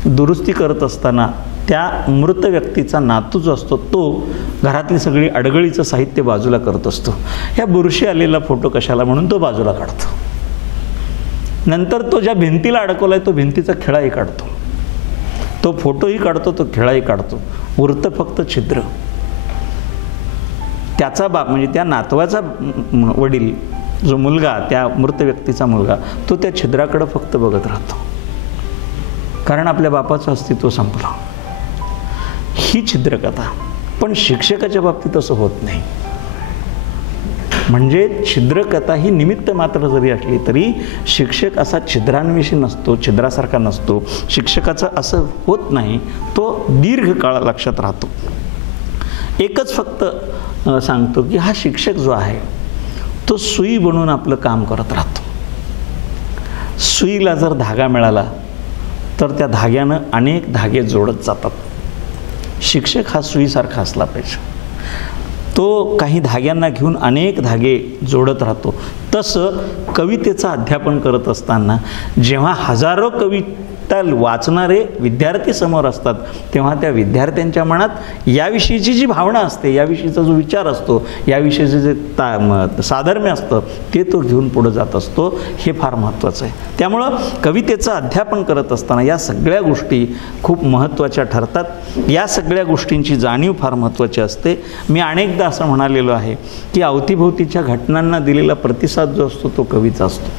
दुरुस्ती करत असताना त्या मृत व्यक्तीचा नातू जो असतो तो घरातली सगळी अडगळीचं साहित्य बाजूला करत असतो. ह्या बुरशी आलेला फोटो कशाला म्हणून तो बाजूला काढतो. नंतर तो ज्या भिंतीला अडकवलाय तो भिंतीचा खिळाही काढतो, तो फोटोही काढतो, तो खिळाही काढतो. उरतं फक्त छिद्र. त्याचा बाप म्हणजे त्या नातवाचा वडील जो मुलगा, त्या मृत व्यक्तीचा मुलगा, तो त्या छिद्राकडे फक्त बघत राहतो, कारण आपल्या बापाचं अस्तित्व संपलं. ही छिद्रकथा. पण शिक्षकाच्या बाबतीत असं होत नाही. म्हणजे छिद्रकथा ही निमित्त मात्र जरी असली तरी शिक्षक असा छिद्रांविषयी नसतो, छिद्रासारखा नसतो. शिक्षकाचं असं होत नाही, तो दीर्घकाळ लक्षात राहतो. एकच फक्त सांगतो की हा शिक्षक जो आहे तो सुई बनून आपलं काम करत राहतो. सुईला जर धागा मिळाला तर त्या धाग्यानं अनेक धागे जोडत जातात. शिक्षक हा सुईसारखा असला पाहिजे. तो काही धाग्यांना घेऊन अनेक धागे जोडत राहतो. तसं कवितेचं अध्यापन करत असताना जेव्हा हजारो कवी त्या वाचणारे विद्यार्थी समोर असतात, तेव्हा त्या विद्यार्थ्यांच्या मनात याविषयीची जी भावना असते, याविषयीचा जो विचार असतो, याविषयीचं जे साधर्म्य असतं ते तो घेऊन पुढे जात असतो. हे फार महत्त्वाचं आहे. त्यामुळं कवितेचं अध्यापन करत असताना या सगळ्या गोष्टी खूप महत्त्वाच्या ठरतात. या सगळ्या गोष्टींची जाणीव फार महत्त्वाची असते. मी अनेकदा असं म्हणालेलो आहे की अवतीभोवतीच्या घटनांना दिलेला प्रतिसाद जो असतो तो कवीचा असतो.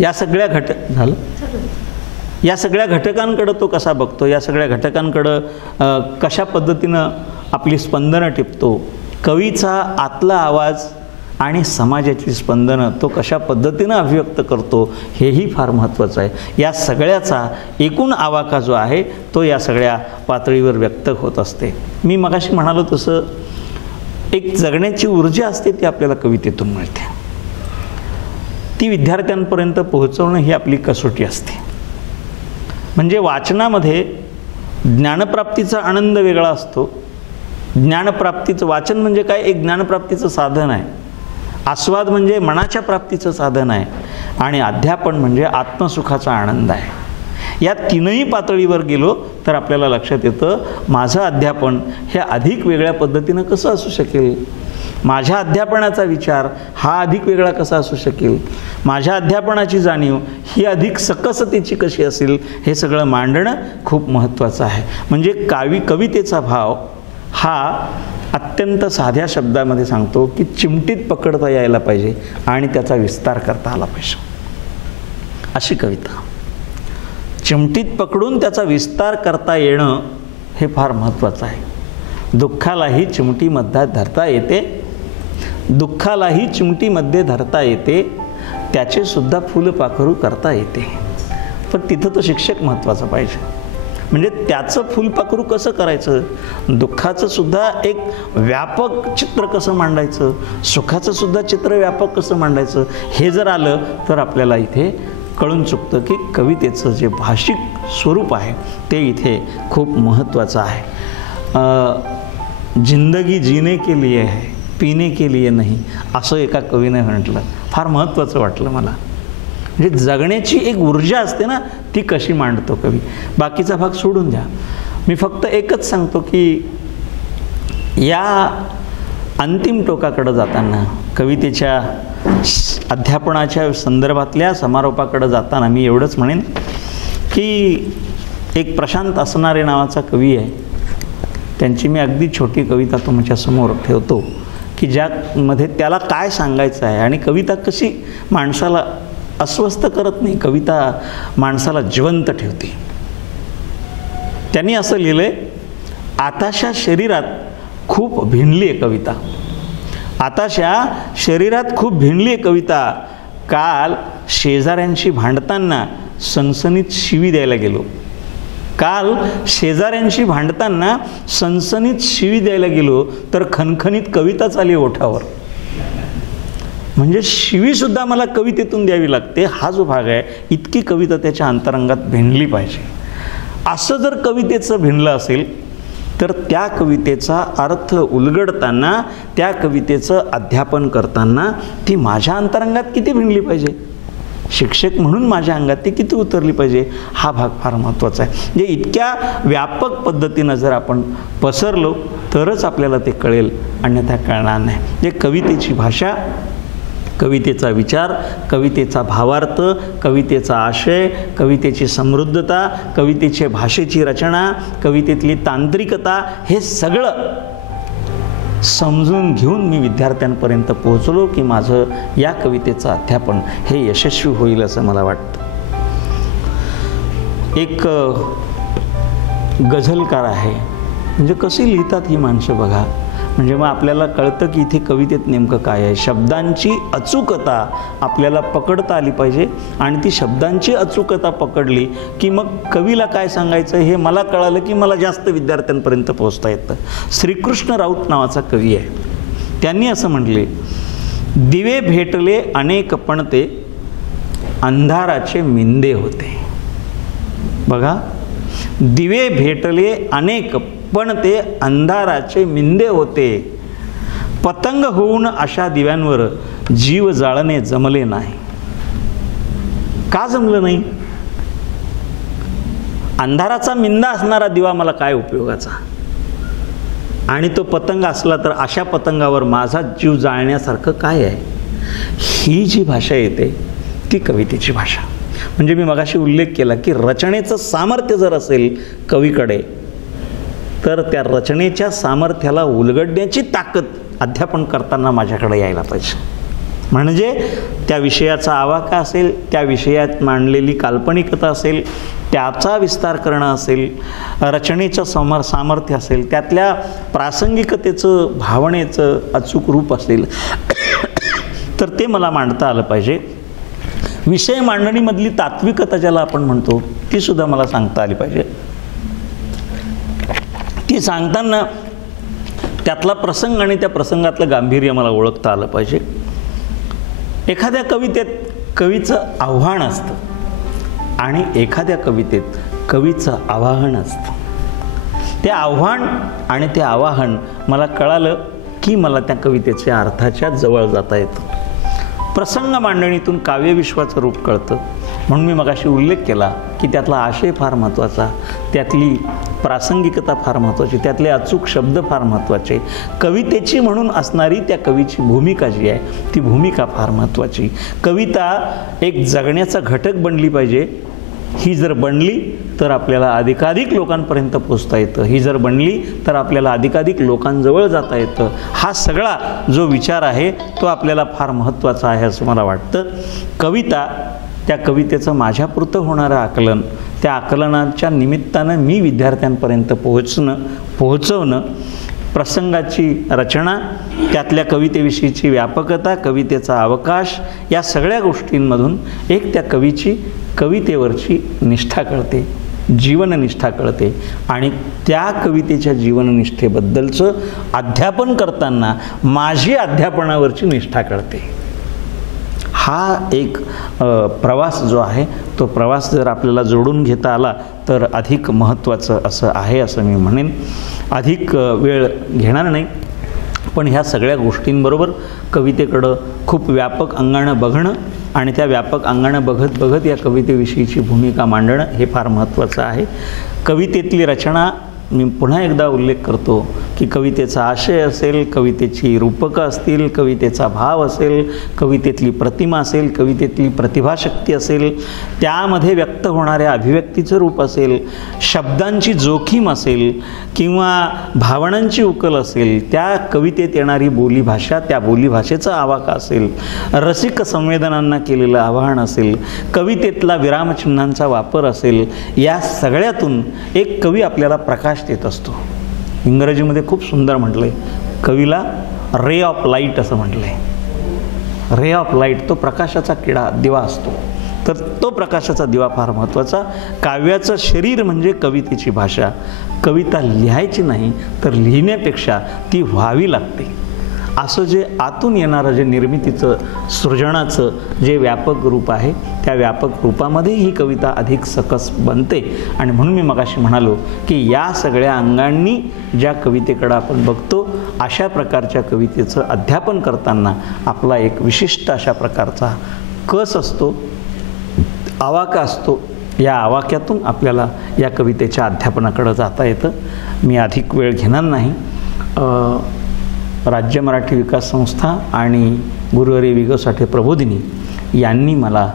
या सगळ्या घटकांकडं तो कसा बघतो, या सगळ्या घटकांकडं कशा पद्धतीनं आपली स्पंदनं टिपतो, कवीचा आतला आवाज आणि समाजाची स्पंदनं तो कशा पद्धतीनं अभिव्यक्त करतो, हेही फार महत्त्वाचं आहे. या सगळ्याचा एकूण आवाका जो आहे तो या सगळ्या पातळीवर व्यक्त होत असते. मी मगाशी म्हणालो तसं एक जगण्याची ऊर्जा असते ती आपल्याला कवितेतून मिळते. ती विद्यार्थ्यांपर्यंत पोहोचवणं ही आपली कसोटी असते. म्हणजे वाचनामध्ये ज्ञानप्राप्तीचा आनंद वेगळा असतो. ज्ञानप्राप्तीचं वाचन म्हणजे काय, एक ज्ञानप्राप्तीचं साधन आहे. आस्वाद म्हणजे मनाच्या प्राप्तीचं साधन आहे. आणि अध्यापन म्हणजे आत्मसुखाचा आनंद आहे. या तीनही पातळीवर गेलो तर आपल्याला लक्षात येतं माझं अध्यापन हे अधिक वेगळ्या पद्धतीनं कसं असू शकेल, माझ्या अध्यापनाचा विचार हा अधिक वेगळा कसा असू शकेल, माझ्या अध्यापनाची जाणीव ही अधिक सकसतेची कशी असेल, हे सगळं मांडणं खूप महत्त्वाचं आहे. म्हणजे कवितेचा भाव हा अत्यंत साध्या शब्दामध्ये सांगतो की चिमटीत पकडता यायला पाहिजे आणि त्याचा विस्तार करता आला पाहिजे. अशी कविता चिमटीत पकडून त्याचा विस्तार करता येणं हे फार महत्त्वाचं आहे. दुःखालाही चिमटीमध्ये धरता येते, दुःखालाही चिमटीमध्ये धरता येते, त्याचे सुद्धा फुलपाखरू करता येते. पण तिथं तो शिक्षक महत्त्वाचा पाहिजे. म्हणजे त्याचं फुलपाखरू कसं करायचं, दुःखाचं सुद्धा एक व्यापक चित्र कसं मांडायचं, सुखाचं सुद्धा चित्र व्यापक कसं मांडायचं, हे जर आलं तर आपल्याला इथे कळून चुकतं की कवितेचं जे भाषिक स्वरूप आहे ते इथे खूप महत्त्वाचं आहे. जिंदगी जीने के लिए है, पीने के लिए नहीं, असं एका कवीने म्हटलं. फार महत्त्वाचं वाटलं मला. म्हणजे जगण्याची एक ऊर्जा असते ना, ती कशी मांडतो कवी. बाकीचा भाग सोडून द्या. मी फक्त एकच सांगतो की या अंतिम टोकाकडं जाताना, कवितेच्या अध्यापनाच्या संदर्भातल्या समारोपाकडं जाताना मी एवढंच म्हणेन की एक प्रशांत असणारे नावाचा कवी आहे, त्यांची मी अगदी छोटी कविता तुमच्यासमोर ठेवतो की ज्यामध्ये त्याला काय सांगायचं आहे. आणि कविता कशी माणसाला अस्वस्थ करत नाही, कविता माणसाला जिवंत ठेवते. त्यांनी असं लिहिलं आहे, आताशा शरीरात खूप भिनली आहे कविता, आताशा शरीरात खूप भिनली आहे कविता, काल शेजाऱ्यांशी भांडताना सनसनीत शिवी द्यायला गेलो, काल शेजाऱ्यांशी भांडताना सनसनीत शिवी द्यायला गेलो तर खणखणीत कविताच आली ओठावर. म्हणजे शिवीसुद्धा मला कवितेतून द्यावी लागते. हा जो भाग आहे, इतकी कविता त्याच्या अंतरंगात भिनली पाहिजे. असं जर कवितेचं भिनलं असेल तर त्या कवितेचा अर्थ उलगडताना, त्या कवितेचं अध्यापन करताना ती माझ्या अंतरंगात किती भिनली पाहिजे, शिक्षक म्हणून माझ्या अंगात ती किती उतरली पाहिजे, हा भाग फार महत्त्वाचा आहे. म्हणजे इतक्या व्यापक पद्धतीनं जर आपण पसरलो तरच आपल्याला ते कळेल, अन्यथा कळणार नाही. म्हणजे कवितेची भाषा, कवितेचा विचार, कवितेचा भावार्थ, कवितेचा आशय, कवितेची समृद्धता, कवितेची भाषेची रचना, कवितेतली तांत्रिकता, हे सगळं समजून घेऊन मी विद्यार्थ्यांपर्यंत पोहोचलो की माझं या कवितेचं अध्यापन हे यशस्वी होईल असं मला वाटतं. एक गझलकार आहे, म्हणजे कशी लिहितात ही माणसं बघा. म्हणजे मग आपल्याला कळतं की इथे कवितेत नेमकं काय आहे. शब्दांची अचूकता आपल्याला पकडता आली पाहिजे आणि ती शब्दांची अचूकता पकडली की मग कवीला काय सांगायचं हे मला कळालं की मला जास्त विद्यार्थ्यांपर्यंत पोहोचता येतं. श्रीकृष्ण राऊत नावाचा कवी आहे, त्यांनी असं म्हटले, दिवे भेटले अनेक पण ते अंधाराचे मिंदे होते. बघा, दिवे भेटले अनेक पण ते अंधाराचे मिंदे होते, पतंग होऊन अशा दिव्यांवर जीव जाळणे जमले नाही. का जमलं नाही? अंधाराचा मिंदा असणारा दिवा मला काय उपयोगाचा? आणि तो पतंग असला तर अशा पतंगावर माझा जीव जाळण्यासारखं काय आहे? ही जी भाषा येते ती कवितेची भाषा. म्हणजे मी मगाशी उल्लेख केला की रचनेचं सामर्थ्य जर असेल कवीकडे, तर त्या रचनेच्या सामर्थ्याला उलगडण्याची ताकद अध्यापन करताना माझ्याकडे यायला पाहिजे. म्हणजे त्या विषयाचा आवाका असेल, त्या विषयात मांडलेली काल्पनिकता असेल, त्याचा विस्तार करणं असेल, रचनेचं सामर्थ्य असेल, त्यातल्या प्रासंगिकतेचं भावनेचं अचूक रूप असेल, तर ते मला मांडता आलं पाहिजे. विषय मांडणीमधली तात्विकता ज्याला आपण म्हणतो ती सुद्धा मला सांगता आली पाहिजे. ती सांगताना त्यातला प्रसंग आणि त्या प्रसंगातलं गांभीर्य मला ओळखता आलं पाहिजे. एखाद्या कवितेत कवीचं आव्हान असतं आणि एखाद्या कवितेत कवीचं आवाहन असतं. ते आव्हान आणि ते आवाहन मला कळालं की मला त्या कवितेच्या अर्थाच्या जवळ जाता येतं. प्रसंग मांडणीतून काव्यविश्वाचं रूप कळतं. म्हणून मी मगाशी उल्लेख केला की त्यातला आशय फार महत्त्वाचा, त्यातली प्रासंगिकता फार महत्त्वाची, त्यातले अचूक शब्द फार महत्त्वाचे, कवितेची म्हणून असणारी त्या कवीची भूमिका जी आहे ती भूमिका फार महत्त्वाची. कविता एक जगण्याचा घटक बनली पाहिजे. ही जर बनली तर आपल्याला अधिकाधिक लोकांपर्यंत पोचता येतं. ही जर बनली तर आपल्याला अधिकाधिक लोकांजवळ जाता येतं. हा सगळा जो विचार आहे तो आपल्याला फार महत्त्वाचा आहे असं मला वाटतं. कविता, त्या कवितेचं माझ्यापुरतं होणारं आकलन, त्या आकलनाच्या निमित्तानं मी विद्यार्थ्यांपर्यंत पोहोचवणं, प्रसंगाची रचना, त्यातल्या कवितेविषयीची व्यापकता, कवितेचा अवकाश, या सगळ्या गोष्टींमधून एक त्या कवीची कवितेवरची निष्ठा कळते, जीवननिष्ठा कळते. आणि त्या कवितेच्या जीवननिष्ठेबद्दलचं अध्यापन करताना माझी अध्यापनावरची निष्ठा कळते. हा एक प्रवास जो आहे तो प्रवास जर आपल्याला जोडून घेता आला तर अधिक महत्त्वाचं असं आहे असं मी म्हणेन. अधिक वेळ घेणार नाही, पण ह्या सगळ्या गोष्टींबरोबर कवितेकडं खूप व्यापक अंगानं बघणं आणि त्या व्यापक अंगानं बघत बघत या कवितेविषयीची भूमिका मांडणं हे फार महत्त्वाचं आहे. कवितेतली रचना, मी पुन्हा एकदा उल्लेख करतो की कवितेचा आशय असेल, कवितेची रूपकं असतील, कवितेचा भाव असेल, कवितेतली प्रतिमा असेल, कवितेतली प्रतिभाशक्ती असेल, त्यामध्ये व्यक्त होणाऱ्या अभिव्यक्तीचं रूप असेल, शब्दांची जोखीम असेल किंवा भावनांची उकल असेल, त्या कवितेत येणारी बोलीभाषा, त्या बोलीभाषेचा आवाका असेल, रसिक संवेदनांना केलेलं आवाहन असेल, कवितेतला विरामचिन्हांचा वापर असेल, या सगळ्यातून एक कवी आपल्याला प्रकाश देत असतो. इंग्रजीमध्ये खूप सुंदर म्हटलं आहे, कवीला रे ऑफ लाईट असं म्हटलं आहे. रे ऑफ लाईट, तो प्रकाशाचा किडा, दिवा असतो. तर तो प्रकाशाचा दिवा फार महत्त्वाचा. काव्याचं शरीर म्हणजे कवितेची भाषा. कविता लिहायची नाही तर लिहिण्यापेक्षा ती व्हावी लागते. असं जे आतून येणारं जे निर्मितीचं, सृजनाचं जे व्यापक रूप आहे, त्या व्यापक रूपामध्ये ही कविता अधिक सकस बनते. आणि म्हणून मी मगाशी म्हणालो की या सगळ्या अंगांनी ज्या कवितेकडं आपण बघतो, अशा प्रकारच्या कवितेचं अध्यापन करताना आपला एक विशिष्ट अशा प्रकारचा कस असतो, आवाका असतो. या आवाक्यातून आपल्याला या कवितेच्या अध्यापनाकडं जाता येतं. मी अधिक वेळ घेणार नाही. राज्य मराठी विकास संस्था आणि गुरुवारी वि. गो. साठे प्रबोधिनी यांनी मला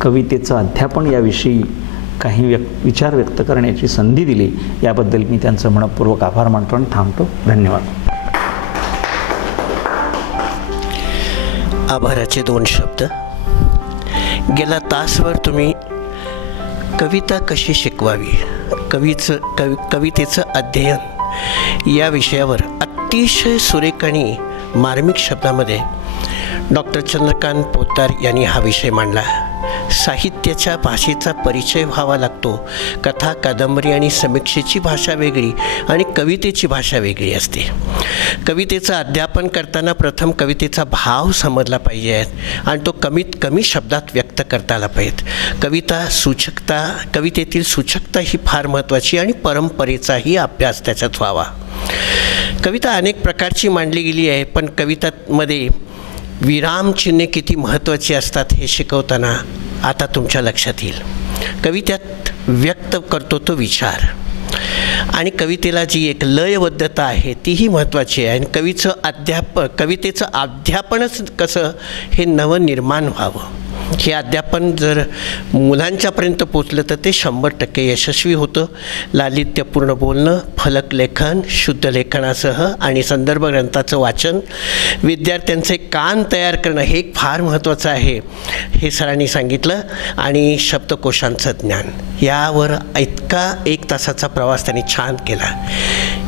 कवितेचं अध्यापन याविषयी काही विचार व्यक्त करण्याची संधी दिली, याबद्दल मी त्यांचं मनपूर्वक आभार मानतो आणि थांबतो. धन्यवाद. आभाराचे 2 शब्द. गेला तासभर तुम्ही कविता कशी शिकवावी, कवितेचं अध्ययन या विषयावर अतिशय सुरेख आणि मार्मिक शब्दामध्ये डॉक्टर चंद्रकांत पोद्दार यांनी हा विषय मांडला. साहित्याच्या भाषेचा परिचय व्हावा लागतो. कथा, कादंबरी आणि समीक्षेची भाषा वेगळी आणि कवितेची भाषा वेगळी असते. कवितेचं अध्यापन करताना प्रथम कवितेचा भाव समजला पाहिजे आणि तो कमीत कमी शब्दात व्यक्त करता आला पाहिजे. कवितेतील सूचकता ही फार महत्त्वाची आणि परंपरेचाही अभ्यास त्याच्यात व्हावा. कविता अनेक प्रकारची मांडली गेली आहे, पण कवितांमध्ये विरामचिन्हे किती महत्त्वाची असतात हे शिकवताना आता तुमच्या लक्षात येईल. कवी त्यात व्यक्त करतो तो विचार, आणि कवितेला जी एक लयबद्धता आहे तीही महत्त्वाची आहे. आणि कवितेचं अध्यापनच कसं हे नवनिर्माण व्हावं, हे अध्यापन जर मुलांच्यापर्यंत पोचलं तर ते 100% यशस्वी होतं. लालित्यपूर्ण बोलणं, फलकलेखन, शुद्ध लेखनासह आणि संदर्भ ग्रंथाचं वाचन, विद्यार्थ्यांचे कान तयार करणं हे एक फार महत्त्वाचं आहे, हे सरांनी सांगितलं. आणि शब्दकोशांचं ज्ञान, यावर इतका 1 तासाचा प्रवास त्यांनी छान केला.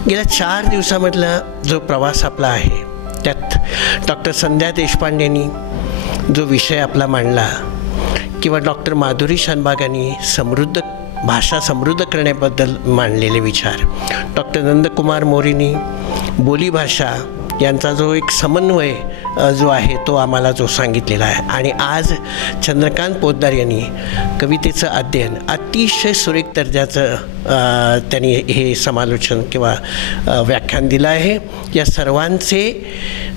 गेल्या 4 दिवसामधला जो प्रवास आपला आहे त्यात डॉक्टर संध्या देशपांडेंनी जो विषय आपला मांडला, किंवा डॉक्टर माधुरी शानबाग यांनी भाषा समृद्ध करण्याबद्दल मांडलेले विचार, डॉक्टर नंदकुमार मोरेंनी बोलीभाषा यांचा जो एक समन्वय जो आहे तो आम्हाला जो सांगितलेला आहे, आणि आज चंद्रकांत पोद्दार यांनी कवितेचं अध्ययन अतिशय सुरेख दर्जाचं त्यांनी हे समालोचन किंवा व्याख्यान दिलं आहे. या सर्वांचे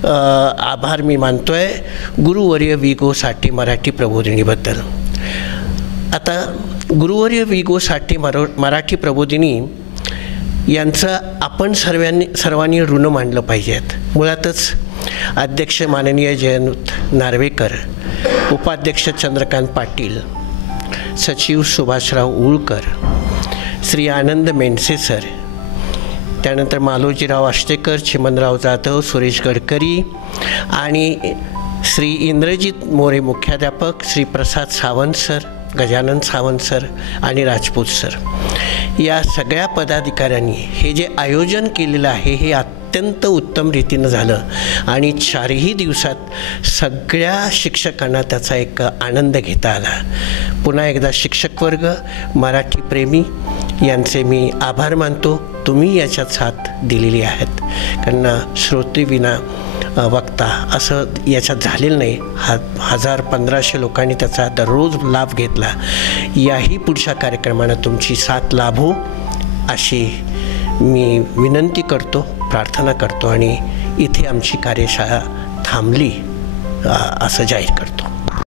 आभार मी मानतो आहे गुरुवर्य वि गो साठे मराठी प्रबोधिनीबद्दल. आता गुरुवर्य वि गो साठे मराठी प्रबोधिनी यांचं आपण सर्वांनी ऋण मांडलं पाहिजेत. मुळातच अध्यक्ष माननीय जयंत नार्वेकर, उपाध्यक्ष चंद्रकांत पाटील, सचिव सुभाषराव उळकर, श्री आनंद मेंडसे सर, त्यानंतर मालोजीराव आष्टेकर, चिमनराव जाधव, सुरेश गडकरी आणि श्री इंद्रजित मोरे मुख्याध्यापक, श्री प्रसाद सावंत सर, गजानन सावंत सर आणि राजपूत सर, या सगळ्या पदाधिकाऱ्यांनी हे जे आयोजन केलेलं आहे हे अत्यंत उत्तम रीतीनं झालं. आणि 4ही दिवसात सगळ्या शिक्षकांना त्याचा एक आनंद घेता आला. पुन्हा एकदा शिक्षक वर्ग, मराठी प्रेमी यांचे मी आभार मानतो. तुम्ही याच्यात साथ दिलेली आहेत, कारण श्रोतेविना वक्ता असं याच्यात झालेलं नाही. 1000-1500 लोकांनी त्याचा दररोज लाभ घेतला. याही पुढच्या कार्यक्रमानं तुमची साथ लाभो अशी मी विनंती करतो, प्रार्थना करतो, आणि इथे आमची कार्यशाळा थांबली असं जाहीर करतो.